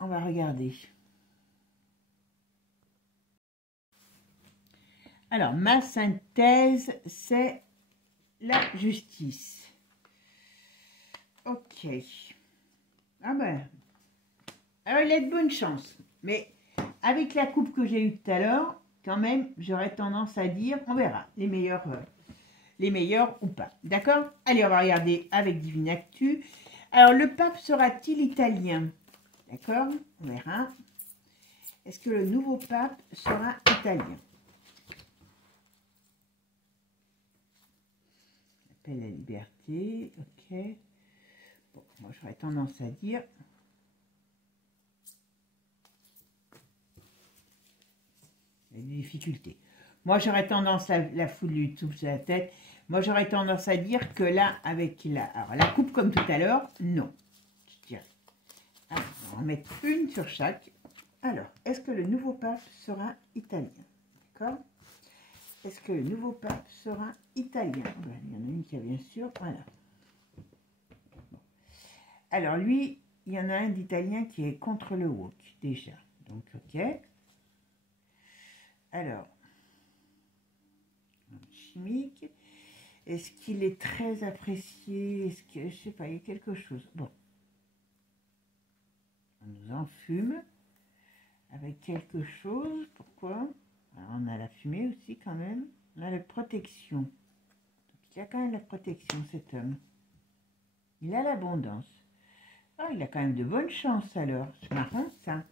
on va regarder. Alors, ma synthèse, c'est la justice. Ok. Ah ben. Alors, il a de bonnes chances. Mais avec la coupe que j'ai eue tout à l'heure, quand même, j'aurais tendance à dire, on verra, les meilleurs ou pas. D'accord? Allez, on va regarder avec Divine Actu. Alors, le pape sera-t-il italien? D'accord? On verra. Est-ce que le nouveau pape sera italien? Appel à la liberté. Ok. Bon, moi, j'aurais tendance à dire... Il y a des difficultés. Moi, j'aurais tendance à la foutre du tout sur la tête. Moi, j'aurais tendance à dire que là, avec la coupe comme tout à l'heure, non. Tiens. Alors, on va en mettre une sur chaque. Alors, est-ce que le nouveau pape sera italien? D'accord? Est-ce que le nouveau pape sera italien? Il y en a une qui a bien sûr. Voilà. Bon. Alors, lui, il y en a un d'italien qui est contre le woke, déjà. Donc, ok. Alors, chimique, est-ce qu'il est très apprécié? Est-ce que, je sais pas, il y a quelque chose. Bon, on nous enfume avec quelque chose. Pourquoi? Alors, on a la fumée aussi quand même. On a la protection. Donc, il y a quand même la protection, cet homme. Il a l'abondance. Ah, il a quand même de bonnes chances alors. C'est marrant ça.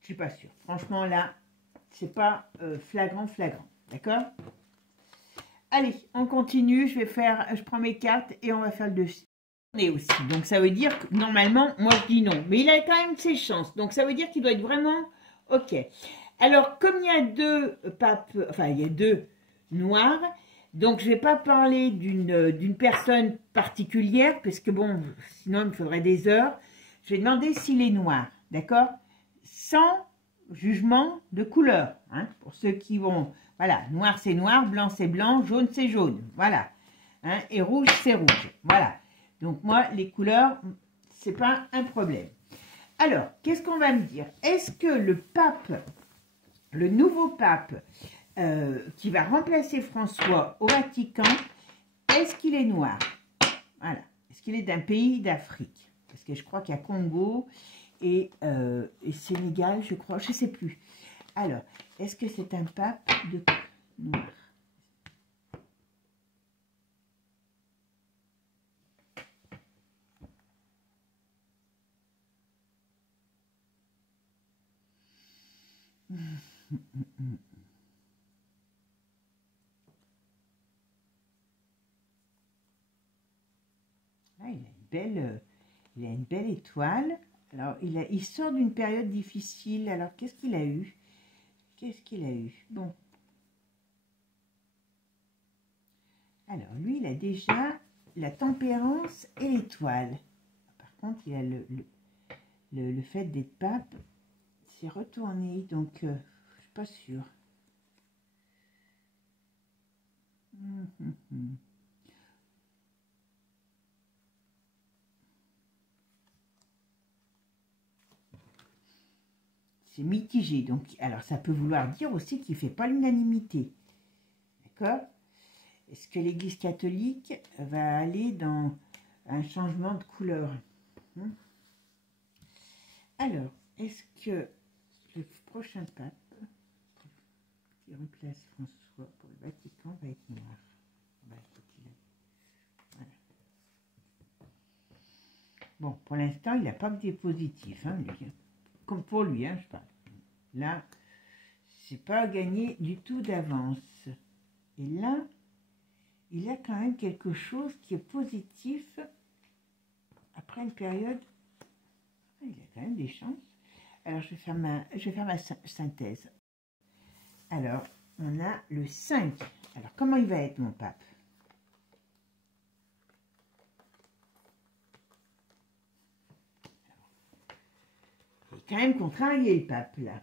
Je suis pas sûre. Franchement, là, c'est pas flagrant. D'accord? Allez, on continue. Je prends mes cartes et on va faire le dessus. Aussi. Donc, ça veut dire que normalement, moi, je dis non. Mais il a quand même ses chances. Donc, ça veut dire qu'il doit être vraiment OK. Alors, comme il y a deux papes, enfin, il y a deux noirs, donc je ne vais pas parler d'une personne particulière, parce que bon, sinon, il me faudrait des heures. Je vais demander s'il est noir. D'accord? Sans jugement de couleur, hein, pour ceux qui vont, voilà, noir c'est noir, blanc c'est blanc, jaune c'est jaune, voilà, hein, et rouge c'est rouge, voilà. Donc moi, les couleurs, c'est pas un problème. Alors, qu'est-ce qu'on va me dire? Est-ce que le pape, le nouveau pape, qui va remplacer François au Vatican, est-ce qu'il est noir? Voilà. Est-ce qu'il est d'un pays d'Afrique? Parce que je crois qu'il y a Congo et Sénégal, je crois, je ne sais plus. Alors, est-ce que c'est un pape de noir? Ah, il a une belle étoile. Alors, il sort d'une période difficile. Alors, qu'est-ce qu'il a eu? Qu'est-ce qu'il a eu? Bon. Alors, lui, il a déjà la tempérance et l'étoile. Par contre, il a le fait d'être pape. C'est retourné. Donc, je ne suis pas sûre. C'est mitigé. Donc, alors, ça peut vouloir dire aussi qu'il ne fait pas l'unanimité. D'accord? Est-ce que l'Église catholique va aller dans un changement de couleur? Alors, est-ce que le prochain pape qui remplace François pour le Vatican va être noir? Voilà. Bon, pour l'instant, il n'a pas que des positifs, hein, lui. Comme pour lui, hein, je parle. Là, c'est pas gagné du tout d'avance. Et là, il a quand même quelque chose qui est positif après une période. Il a quand même des chances. Alors, je vais faire ma synthèse. Alors, on a le 5. Alors, comment il va être, mon pape? Il est quand même contrarié, le pape, là.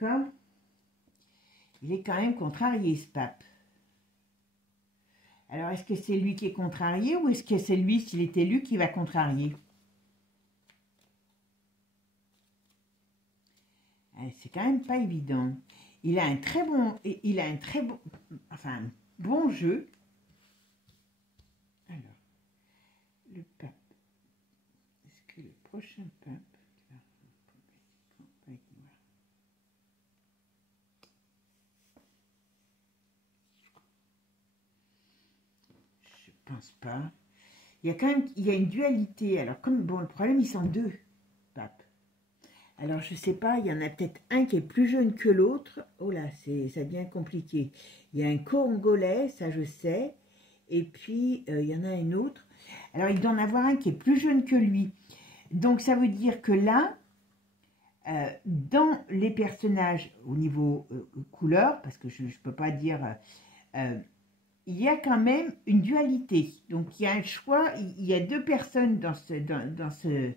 D'accord? Il est quand même contrarié, ce pape. Alors, est-ce que c'est lui qui est contrarié ou est-ce que c'est lui, s'il est élu, qui va contrarier? C'est quand même pas évident. Il a un très bon, enfin, bon jeu. Alors, le pape. Est-ce que le prochain pape va être noir? Je pense pas. Il y a quand même, il y a une dualité. Alors, comme, bon, le problème, ils sont deux papes. Alors, je sais pas, il y en a peut-être un qui est plus jeune que l'autre. Oh là, ça devient compliqué. Il y a un Congolais, ça je sais. Et puis, il y en a un autre. Alors, il doit en avoir un qui est plus jeune que lui. Donc, ça veut dire que là, dans les personnages, au niveau couleur, parce que je ne peux pas dire... il y a quand même une dualité. Donc, il y a un choix. Il y a deux personnes dans ce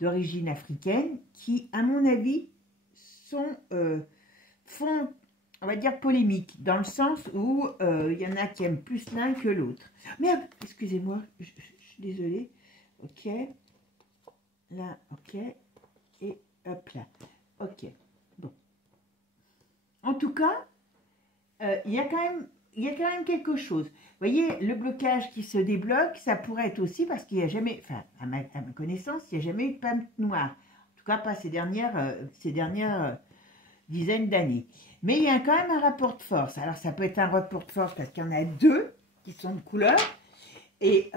d'origine africaine qui, à mon avis, font, on va dire, polémique, dans le sens où il y en a qui aiment plus l'un que l'autre. Merde, excusez-moi, je suis désolée. Ok, là, ok, et hop là, ok, bon. En tout cas, il y a quand même quelque chose. Vous voyez, le blocage qui se débloque, ça pourrait être aussi parce qu'il n'y a jamais, enfin, à ma connaissance, il n'y a jamais eu de pape noire. En tout cas, pas ces dernières dizaines d'années. Mais il y a quand même un rapport de force. Alors, ça peut être un rapport de force parce qu'il y en a deux qui sont de couleur. Et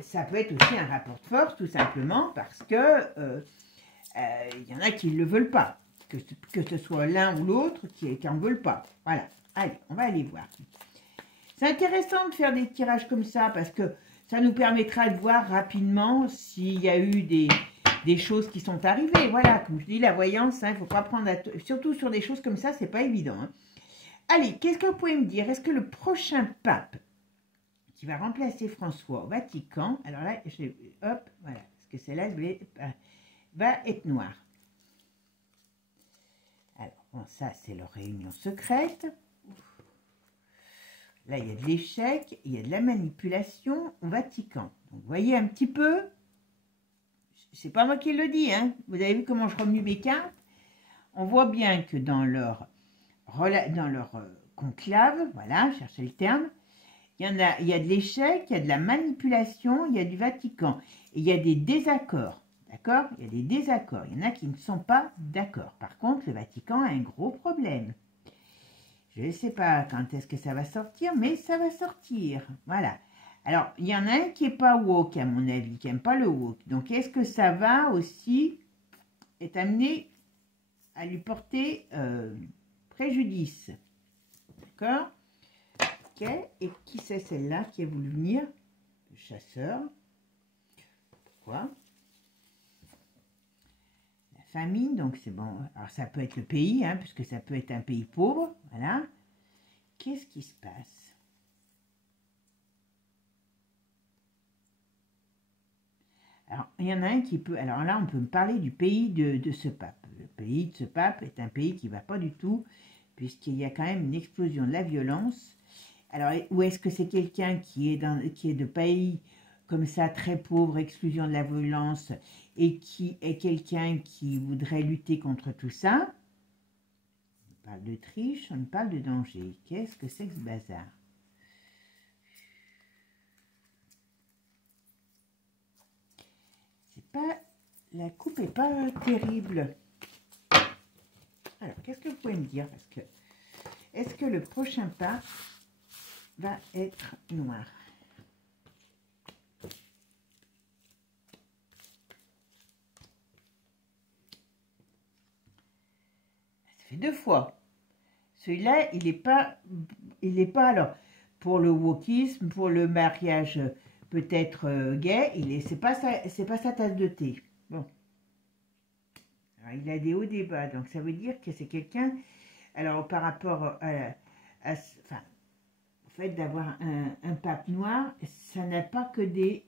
ça peut être aussi un rapport de force, tout simplement, parce que il y en a qui ne le veulent pas. Que ce soit l'un ou l'autre qui n'en veulent pas. Voilà. Allez, on va aller voir. C'est intéressant de faire des tirages comme ça parce que ça nous permettra de voir rapidement s'il y a eu des choses qui sont arrivées. Voilà, comme je dis, la voyance, il ne faut pas prendre... Surtout sur des choses comme ça, c'est pas évident. Hein. Allez, qu'est-ce que vous pouvez me dire? Est-ce que le prochain pape qui va remplacer François au Vatican, alors là, hop, voilà, parce que celle-là, va être noir. Alors, bon, ça, c'est leur réunion secrète. Là, il y a de l'échec, il y a de la manipulation au Vatican. Donc, vous voyez un petit peu, c'est pas moi qui le dis, hein. Vous avez vu comment je remue mes cartes? On voit bien que dans leur conclave, voilà, cherchez le terme. Il y a de l'échec, il y a de la manipulation, il y a du Vatican. Et il y a des désaccords, d'accord? Il y a des désaccords. Il y en a qui ne sont pas d'accord. Par contre, le Vatican a un gros problème. Je ne sais pas quand est-ce que ça va sortir, mais ça va sortir. Voilà. Alors, il y en a un qui n'est pas woke, à mon avis, qui n'aime pas le woke. Donc, est-ce que ça va aussi être amené à lui porter préjudice? D'accord? Ok. Et qui c'est celle-là qui a voulu venir? Le chasseur. Pourquoi? La famille, donc c'est bon. Alors, ça peut être le pays, hein, puisque ça peut être un pays pauvre. Voilà. Qu'est-ce qui se passe? Alors, il y en a un qui peut... Alors là, on peut me parler du pays de ce pape. Le pays de ce pape est un pays qui ne va pas du tout, puisqu'il y a quand même une explosion de la violence. Alors, ou est-ce que c'est quelqu'un qui est de pays comme ça, très pauvre, exclusion de la violence, et qui est quelqu'un qui voudrait lutter contre tout ça? On parle de triche, on parle de danger. Qu'est-ce que c'est que ce bazar? La coupe n'est pas terrible. Alors, qu'est-ce que vous pouvez me dire? Parce que, est-ce que le prochain pas va être noir? Ça fait 2 fois. Celui-là, il n'est pas, alors, pour le wokisme, pour le mariage peut-être gay, c'est pas sa tasse de thé. Bon. Alors, il a des hauts, des bas, donc ça veut dire que c'est quelqu'un, alors par rapport enfin, au fait d'avoir un pape noir, ça n'a pas que des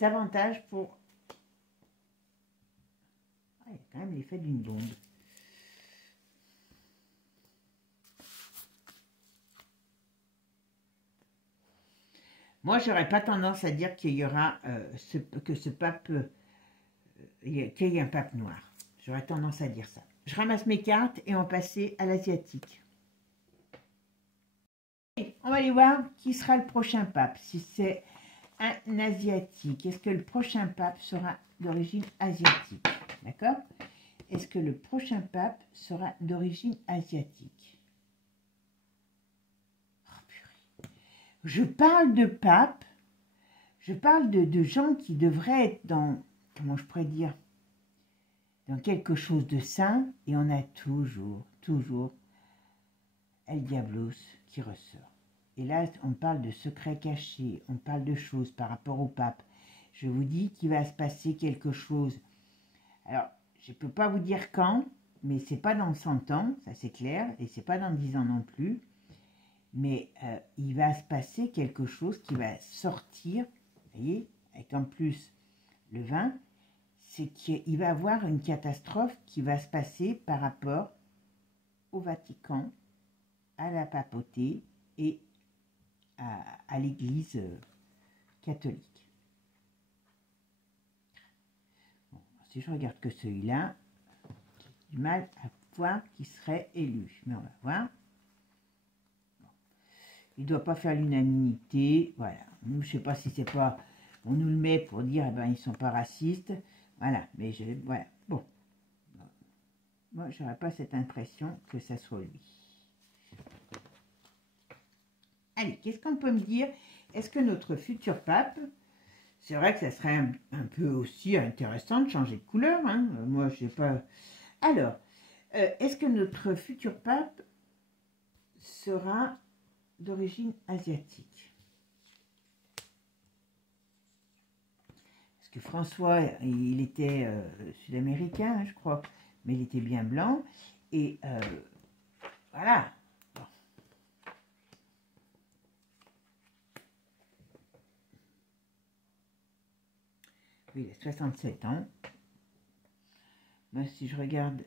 avantages pour... Ah, il y a quand même l'effet d'une bombe. Moi, j'aurais pas tendance à dire qu'il y aura que ce pape, qu'il y ait un pape noir. J'aurais tendance à dire ça. Je ramasse mes cartes et on passe à l'asiatique. On va aller voir qui sera le prochain pape. Si c'est un asiatique, est-ce que le prochain pape sera d'origine asiatique? D'accord? Est-ce que le prochain pape sera d'origine asiatique? Oh, purée. Je parle de pape, je parle de gens qui devraient être dans, comment je pourrais dire, dans quelque chose de saint, et on a toujours El Diablos qui ressort. Et là, on parle de secrets cachés, on parle de choses par rapport au pape. Je vous dis qu'il va se passer quelque chose. Alors, je ne peux pas vous dire quand, mais c'est pas dans 100 ans, ça c'est clair, et c'est pas dans 10 ans non plus. Mais il va se passer quelque chose qui va sortir, vous voyez, avec en plus le vin, c'est qu'il va y avoir une catastrophe qui va se passer par rapport au Vatican, à la papauté et à l'Église catholique. Bon, si je regarde que celui-là, j'ai du mal à voir qui serait élu, mais on va voir. Bon. Il ne doit pas faire l'unanimité, voilà. Nous, je ne sais pas si c'est pas... On nous le met pour dire, eh ben, ils ne sont pas racistes, voilà, mais voilà, bon. Moi, je n'aurais pas cette impression que ça soit lui. Allez, qu'est-ce qu'on peut me dire? Est-ce que notre futur pape, c'est vrai que ça serait un peu aussi intéressant de changer de couleur, hein? Moi, je sais pas. Alors, est-ce que notre futur pape sera d'origine asiatique? Parce que François, il était sud-américain, hein, je crois, mais il était bien blanc, et voilà. Oui, il a 67 ans. Moi, si je regarde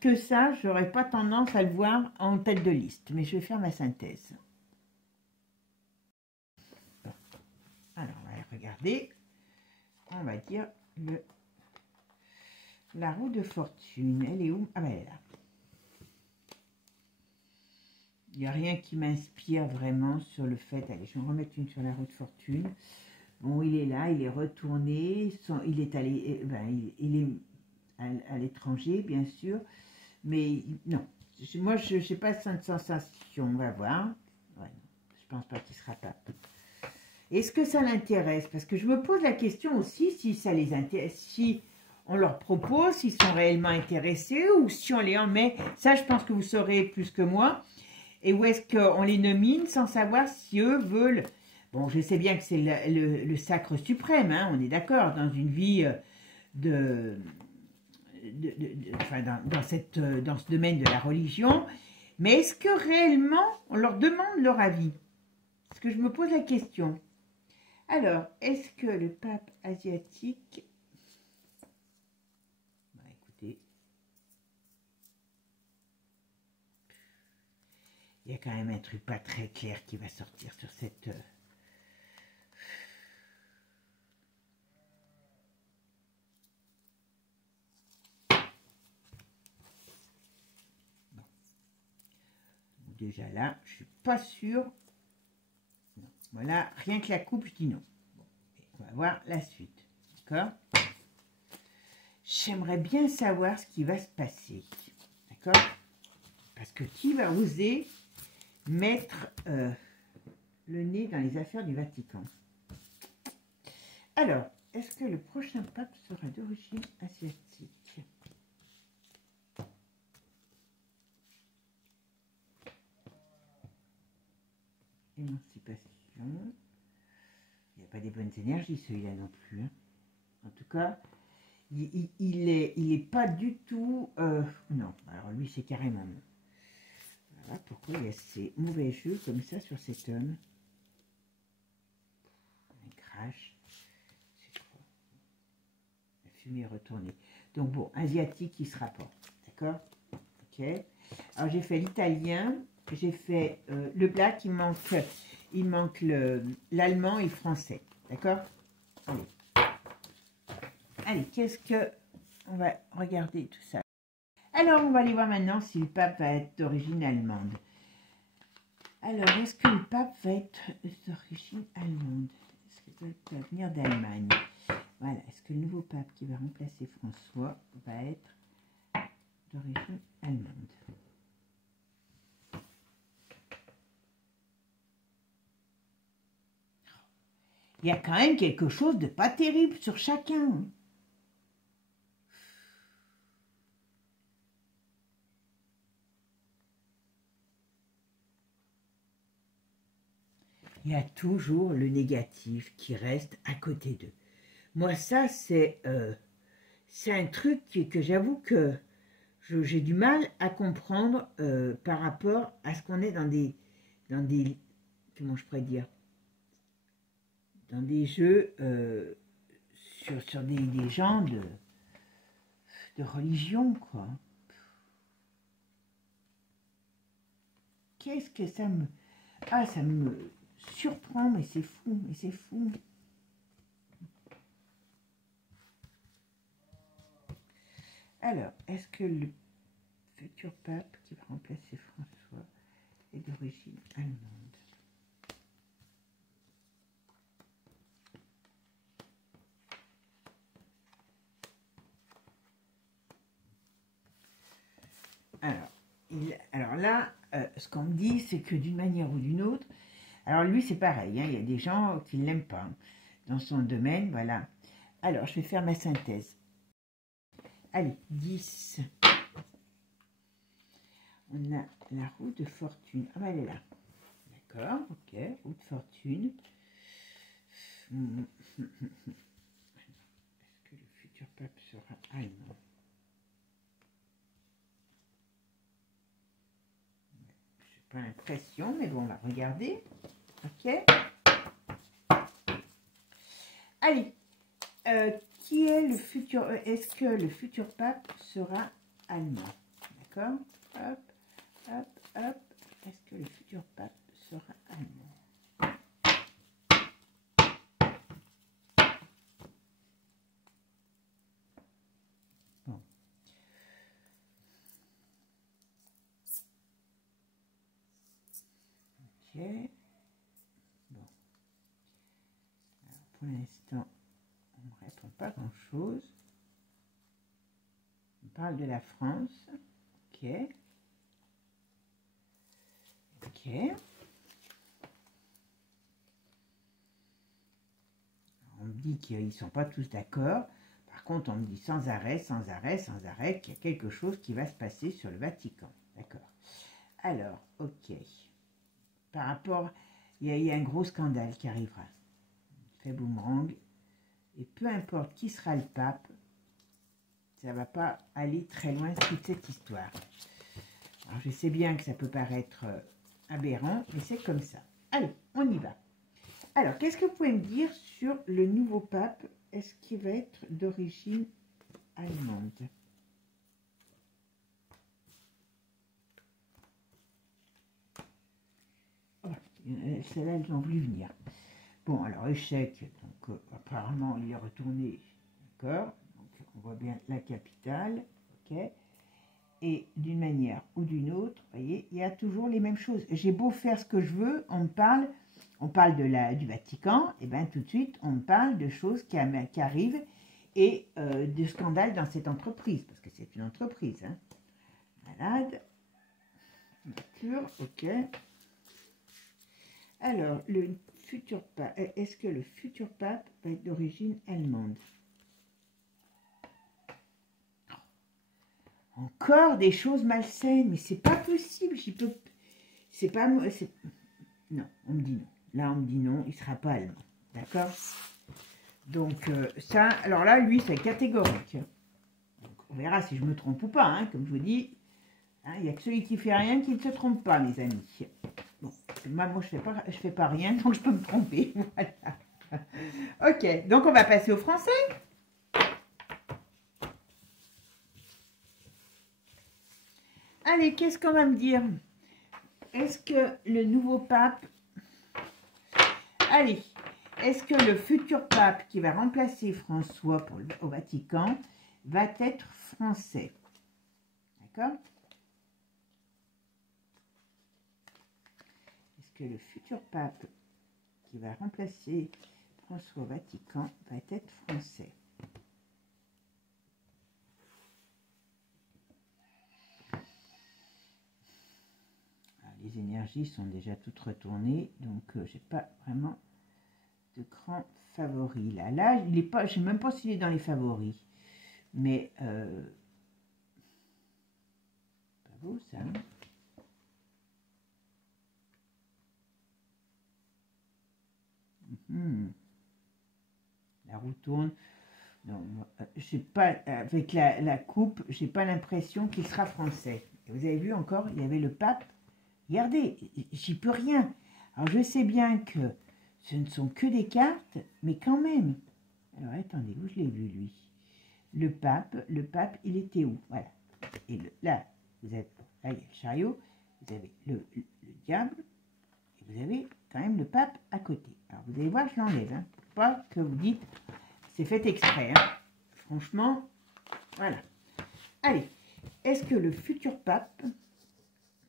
que ça, je n'aurais pas tendance à le voir en tête de liste. Mais je vais faire ma synthèse. Bon. Alors, on va regarder. On va dire la roue de fortune. Elle est où? Ah ben, elle est là. Il n'y a rien qui m'inspire vraiment sur le fait... Allez, je vais en remettre une sur la roue de fortune. Bon, il est là, il est retourné. Il est allé... il est à l'étranger, bien sûr. Mais non, moi, je n'ai pas cette sensation. On va voir. Ouais, je pense pas qu'il sera pape. Est-ce que ça l'intéresse? Parce que je me pose la question aussi si ça les intéresse, si on leur propose, s'ils sont réellement intéressés ou si on les en met. Ça, je pense que vous saurez plus que moi. Et où est-ce qu'on les nomine sans savoir si eux veulent... Bon, je sais bien que c'est le sacre suprême, hein, on est d'accord, dans une vie enfin, dans ce domaine de la religion. Mais est-ce que réellement, on leur demande leur avis? Parce que je me pose la question. Alors, est-ce que le pape asiatique... Bah, écoutez... Il y a quand même un truc pas très clair qui va sortir sur cette... Bon. Déjà là, je suis pas sûre. Non. Voilà, rien que la coupe, je dis non. Bon. On va voir la suite. D'accord? J'aimerais bien savoir ce qui va se passer. D'accord? Parce que qui va oser mettre le nez dans les affaires du Vatican? Alors, est-ce que le prochain pape sera d'origine asiatique? Émancipation. Il n'y a pas des bonnes énergies, celui-là non plus. Hein. En tout cas, il est pas du tout... non, alors lui, c'est carrément non. Voilà pourquoi il y a ces mauvais jeux comme ça sur cet homme. Un crash. C'est quoi? La fumée est retournée. Donc bon, asiatique, il se rapporte. D'accord? Ok. Alors j'ai fait l'italien, j'ai fait le black, il manque l'allemand et le français. D'accord? Allez. Allez, qu'est-ce que... On va regarder tout ça. Alors, on va aller voir maintenant si le pape va être d'origine allemande. Alors, est-ce que le pape va être d'origine allemande? Est-ce qu'il va venir d'Allemagne? Voilà. Est-ce que le nouveau pape qui va remplacer François va être d'origine allemande? Il y a quand même quelque chose de pas terrible sur chacun. Il y a toujours le négatif qui reste à côté d'eux. Moi, ça, c'est un truc que j'avoue que j'ai du mal à comprendre par rapport à ce qu'on est dans des, comment je pourrais dire, dans des jeux sur des gens de religion, quoi. Qu'est-ce que ça me... Ah, ça me surprend, mais c'est fou, mais c'est fou. Alors, est-ce que le futur pape qui va remplacer François est d'origine allemande? Alors là, ce qu'on me dit, c'est que d'une manière ou d'une autre, alors lui c'est pareil, hein, il y a des gens qui ne l'aiment pas hein, dans son domaine, voilà. Alors, je vais faire ma synthèse. Allez, 10. On a la roue de fortune. Ah, bah, elle est là. D'accord, ok, roue de fortune. Est-ce que le futur pape sera allemand? Je n'ai pas l'impression, mais bon, on va regarder. Ok. Allez, qui est le futur... Est-ce que le futur pape sera allemand? D'accord. Hop, hop, hop. Est-ce que le futur pape sera allemand? Bon. Bon. Alors, pour l'instant, on ne répond pas grand-chose. On parle de la France. Ok. Ok. On me dit qu'ils ne sont pas tous d'accord. Par contre, on me dit sans arrêt, sans arrêt, sans arrêt, qu'il y a quelque chose qui va se passer sur le Vatican. D'accord. Alors, ok. Par rapport, il y a un gros scandale qui arrivera. Fait boomerang. Et peu importe qui sera le pape, ça ne va pas aller très loin toute cette histoire. Alors, je sais bien que ça peut paraître aberrant, mais c'est comme ça. Allez, on y va. Alors, qu'est-ce que vous pouvez me dire sur le nouveau pape? Est-ce qu'il va être d'origine allemande? Oh, celles-là, elles ont voulu venir. Bon, alors, échec. Donc, apparemment, il est retourné. D'accord. Donc, on voit bien la capitale. Ok. Et d'une manière ou d'une autre, vous voyez, il y a toujours les mêmes choses. J'ai beau faire ce que je veux, on parle du Vatican, et bien tout de suite, on me parle de choses qui arrivent et de scandales dans cette entreprise, parce que c'est une entreprise. Hein. Malade, nature, ok. Alors, le futur pape, est-ce que le futur pape va être d'origine allemande? Encore des choses malsaines, mais c'est pas possible, j'y peux... C'est pas... Non, on me dit non. Là, on me dit non, il ne sera pas allemand. D'accord? Donc, ça, alors là, lui, c'est catégorique. Donc, on verra si je me trompe ou pas, hein, comme je vous dis. Hein, il n'y a que celui qui fait rien qui ne se trompe pas, mes amis. Bon, moi je fais pas rien, donc je peux me tromper. Voilà. Ok, donc on va passer au français. Allez, qu'est-ce qu'on va me dire? Est-ce que le nouveau pape... Allez, est-ce que le futur pape qui va remplacer François au Vatican va être français? D'accord? Est-ce que le futur pape qui va remplacer François au Vatican va être français? Les énergies sont déjà toutes retournées, donc j'ai pas vraiment de grand favori là. Là, il est pas, je sais même pas s'il est dans les favoris, mais pas beau ça. Hein. La roue tourne. Non, j'ai pas avec la coupe, j'ai pas l'impression qu'il sera français. Vous avez vu encore, il y avait le pape. Regardez, j'y peux rien. Alors je sais bien que ce ne sont que des cartes, mais quand même. Alors attendez, où je l'ai vu lui? Le pape, il était où? Voilà. Et là, vous avez, là il y a le chariot, vous avez le diable, et vous avez quand même le pape à côté. Alors vous allez voir, je l'enlève, hein, pour pas que vous dites, c'est fait exprès. Hein. Franchement, voilà. Allez, est-ce que le futur pape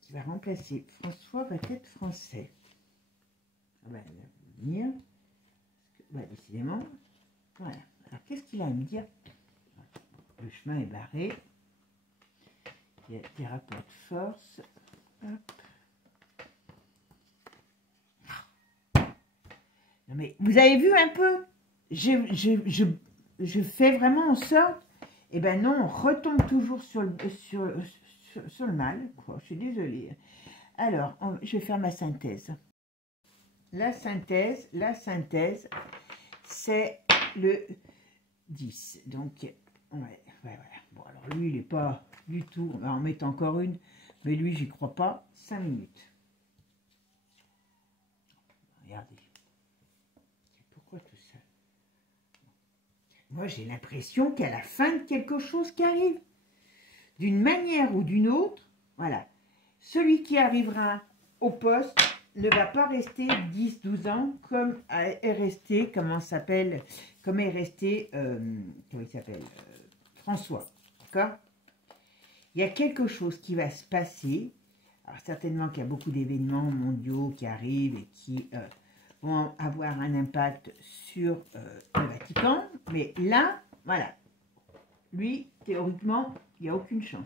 qui va remplacer François va être français? Ah ben, il va venir. Ouais, décidément. Voilà. Alors, qu'est-ce qu'il a à me dire? Le chemin est barré. Il y a des rapports de force. Hop. Non, mais vous avez vu un peu? Je fais vraiment en sorte. Eh ben non, on retombe toujours sur le mal. Quoi. Je suis désolée. Alors, je vais faire ma synthèse. La synthèse, c'est le 10. Donc, ouais, voilà. Bon, alors lui, il n'est pas du tout... On va en mettre encore une. Mais lui, j'y crois pas. 5 minutes. Regardez. Pourquoi tout ça? Moi, j'ai l'impression qu'à la fin de quelque chose qui arrive, d'une manière ou d'une autre, voilà. Celui qui arrivera au poste ne va pas rester 10-12 ans comme est resté, comment est resté, comment il s'appelle, François, d'accord? Il y a quelque chose qui va se passer Alors, certainement qu'il y a beaucoup d'événements mondiaux qui arrivent et qui vont avoir un impact sur le Vatican. Mais là, voilà, lui, théoriquement, il n'y a aucune chance.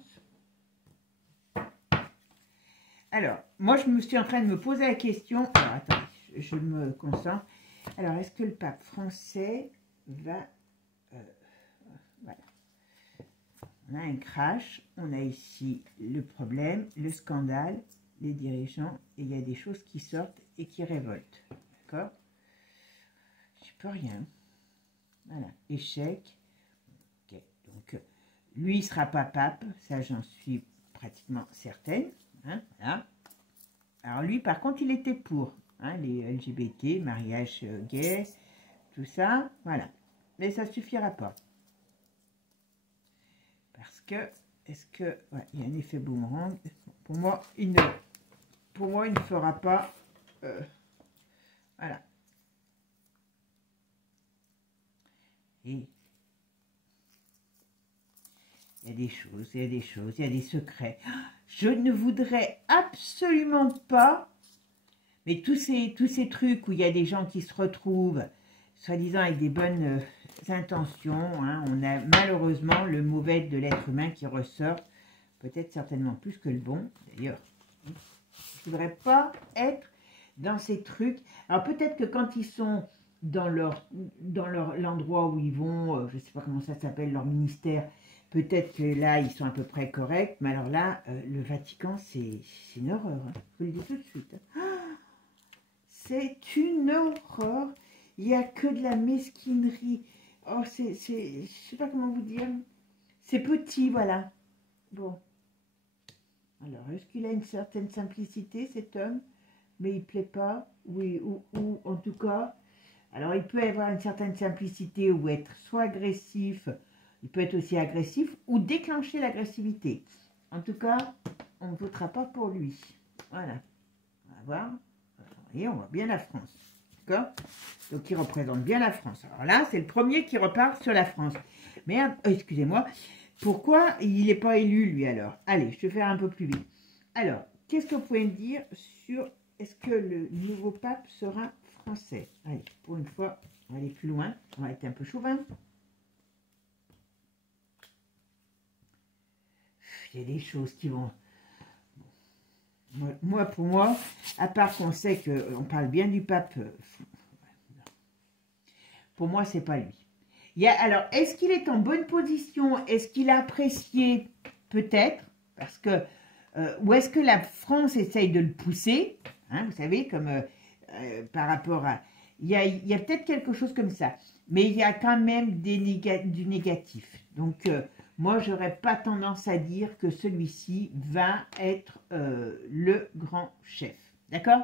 Alors, moi, je me suis en train de me poser la question. Alors, attendez, je me concentre. Alors, est-ce que le pape français va... voilà. On a un crash, on a ici le problème, le scandale, les dirigeants, et il y a des choses qui sortent et qui révoltent. D'accord? Je peux rien. Voilà, échec. Ok, donc lui, il ne sera pas pape, ça j'en suis pratiquement certaine. Hein, voilà. Alors lui, par contre, il était pour hein, les LGBT, mariage gay, tout ça, voilà. Mais ça ne suffira pas. Parce que, est-ce que, ouais, il y a un effet boomerang. Pour moi, il ne fera pas, voilà. Et il y a des choses, il y a des choses, il y a des secrets. Je ne voudrais absolument pas, mais tous ces trucs où il y a des gens qui se retrouvent, soi-disant avec des bonnes intentions, hein, on a malheureusement le mauvais de l'être humain qui ressort, peut-être certainement plus que le bon, d'ailleurs. Je ne voudrais pas être dans ces trucs. Alors peut-être que quand ils sont dans l'endroit où ils vont, je ne sais pas comment ça s'appelle, leur ministère, peut-être que là, ils sont à peu près corrects, mais alors là, le Vatican, c'est une horreur, hein. Je vous le dis tout de suite. C'est une horreur. Il n'y a que de la mesquinerie. Oh, je ne sais pas comment vous dire. C'est petit, voilà. Bon. Alors, est-ce qu'il a une certaine simplicité, cet homme? Mais il ne plaît pas? Oui, ou en tout cas... Alors, il peut avoir une certaine simplicité ou être soit agressif, il peut être aussi agressif ou déclencher l'agressivité. En tout cas, on ne votera pas pour lui. Voilà. On va voir. Vous voyez, on voit bien la France. D'accord? Donc, il représente bien la France. Alors là, c'est le premier qui repart sur la France. Merde, excusez-moi. Pourquoi il n'est pas élu, lui, alors? Allez, je vais faire un peu plus vite. Alors, qu'est-ce que vous pouvez me dire sur... Est-ce que le nouveau pape sera français? Allez, pour une fois, on va aller plus loin. On va être un peu chauvin. Il y a des choses qui vont... Moi, pour moi, à part qu'on sait qu'on parle bien du pape, pour moi, c'est pas lui. Alors, est-ce qu'il est en bonne position? Est-ce qu'il a apprécié? Peut-être, parce que... ou est-ce que la France essaye de le pousser? Hein, vous savez, comme par rapport à... Il y a peut-être quelque chose comme ça. Mais il y a quand même du négatif. Donc, moi, je n'aurais pas tendance à dire que celui-ci va être le grand chef. D'accord?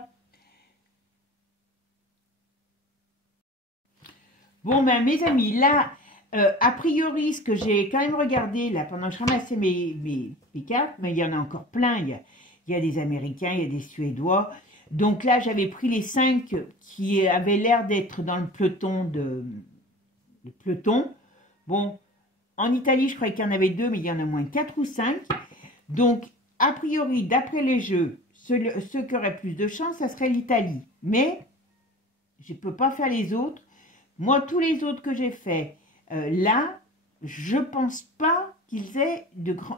Bon, ben, mes amis, là, a priori, ce que j'ai quand même regardé, là, pendant que je ramassais mes cartes, mais il y en a encore plein. Il y a des Américains, il y a des Suédois. Donc là, j'avais pris les 5 qui avaient l'air d'être dans le peloton Bon, en Italie, je croyais qu'il y en avait 2, mais il y en a moins 4 ou 5. Donc, a priori, d'après les jeux, ceux qui auraient plus de chance, ça serait l'Italie. Mais, je ne peux pas faire les autres. Moi, tous les autres que j'ai faits, là, je ne pense pas qu'ils aient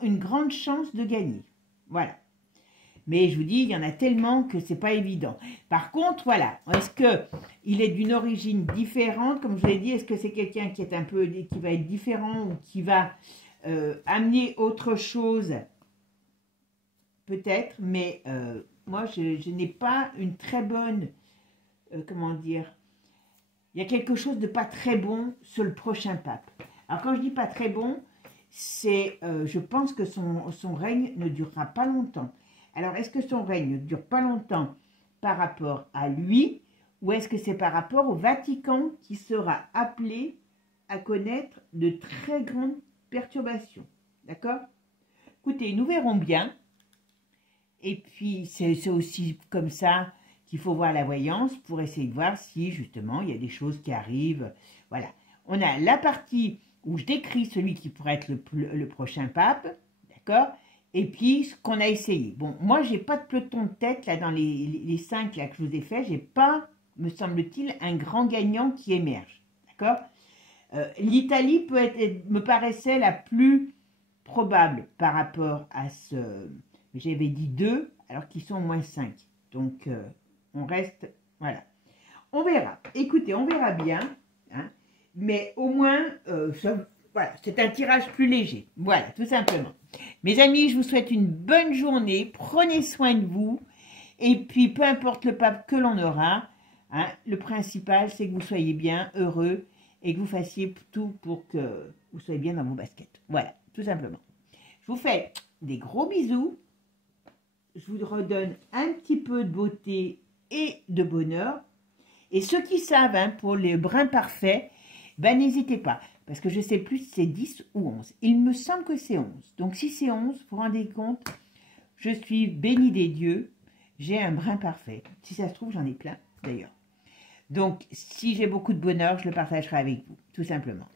une grande chance de gagner. Voilà. Mais je vous dis, il y en a tellement que c'est pas évident. Par contre, voilà, est-ce qu'il est d'une origine différente? Comme je vous l'ai dit, est-ce que c'est quelqu'un qui va être différent ou qui va amener autre chose? Peut-être, mais moi, je n'ai pas une très bonne, comment dire, il y a quelque chose de pas très bon sur le prochain pape. Alors, quand je dis pas très bon, c'est, je pense que son règne ne durera pas longtemps. Alors, est-ce que son règne ne dure pas longtemps par rapport à lui, ou est-ce que c'est par rapport au Vatican qui sera appelé à connaître de très grandes perturbations? D'accord? Écoutez, nous verrons bien. Et puis, c'est aussi comme ça qu'il faut voir la voyance pour essayer de voir si, justement, il y a des choses qui arrivent. Voilà. On a la partie où je décris celui qui pourrait être le prochain pape, d'accord? et puis ce qu'on a essayé. Bon, moi, j'ai pas de peloton de tête, là, dans les 5 là, que je vous ai fait. J'ai pas, me semble-t-il, un grand gagnant qui émerge. D'accord? L'Italie me paraissait la plus probable par rapport à ce... J'avais dit 2, alors qu'ils sont moins 5. Donc, on reste... Voilà. On verra. Écoutez, on verra bien. Hein, mais au moins, voilà, c'est un tirage plus léger. Voilà, tout simplement. Mes amis, je vous souhaite une bonne journée. Prenez soin de vous. Et puis, peu importe le pape que l'on aura, hein, le principal, c'est que vous soyez bien, heureux, et que vous fassiez tout pour que vous soyez bien dans vos baskets. Voilà, tout simplement. Je vous fais des gros bisous. Je vous redonne un petit peu de beauté et de bonheur. Et ceux qui savent, hein, pour les brins parfaits, ben n'hésitez pas. Parce que je ne sais plus si c'est 10 ou 11. Il me semble que c'est 11. Donc si c'est 11, vous vous rendez compte, je suis bénie des dieux. J'ai un brin parfait. Si ça se trouve, j'en ai plein d'ailleurs. Donc si j'ai beaucoup de bonheur, je le partagerai avec vous, tout simplement.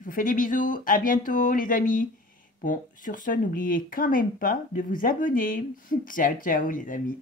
Je vous fais des bisous. À bientôt les amis. Bon, sur ce, n'oubliez quand même pas de vous abonner. Ciao, ciao les amis.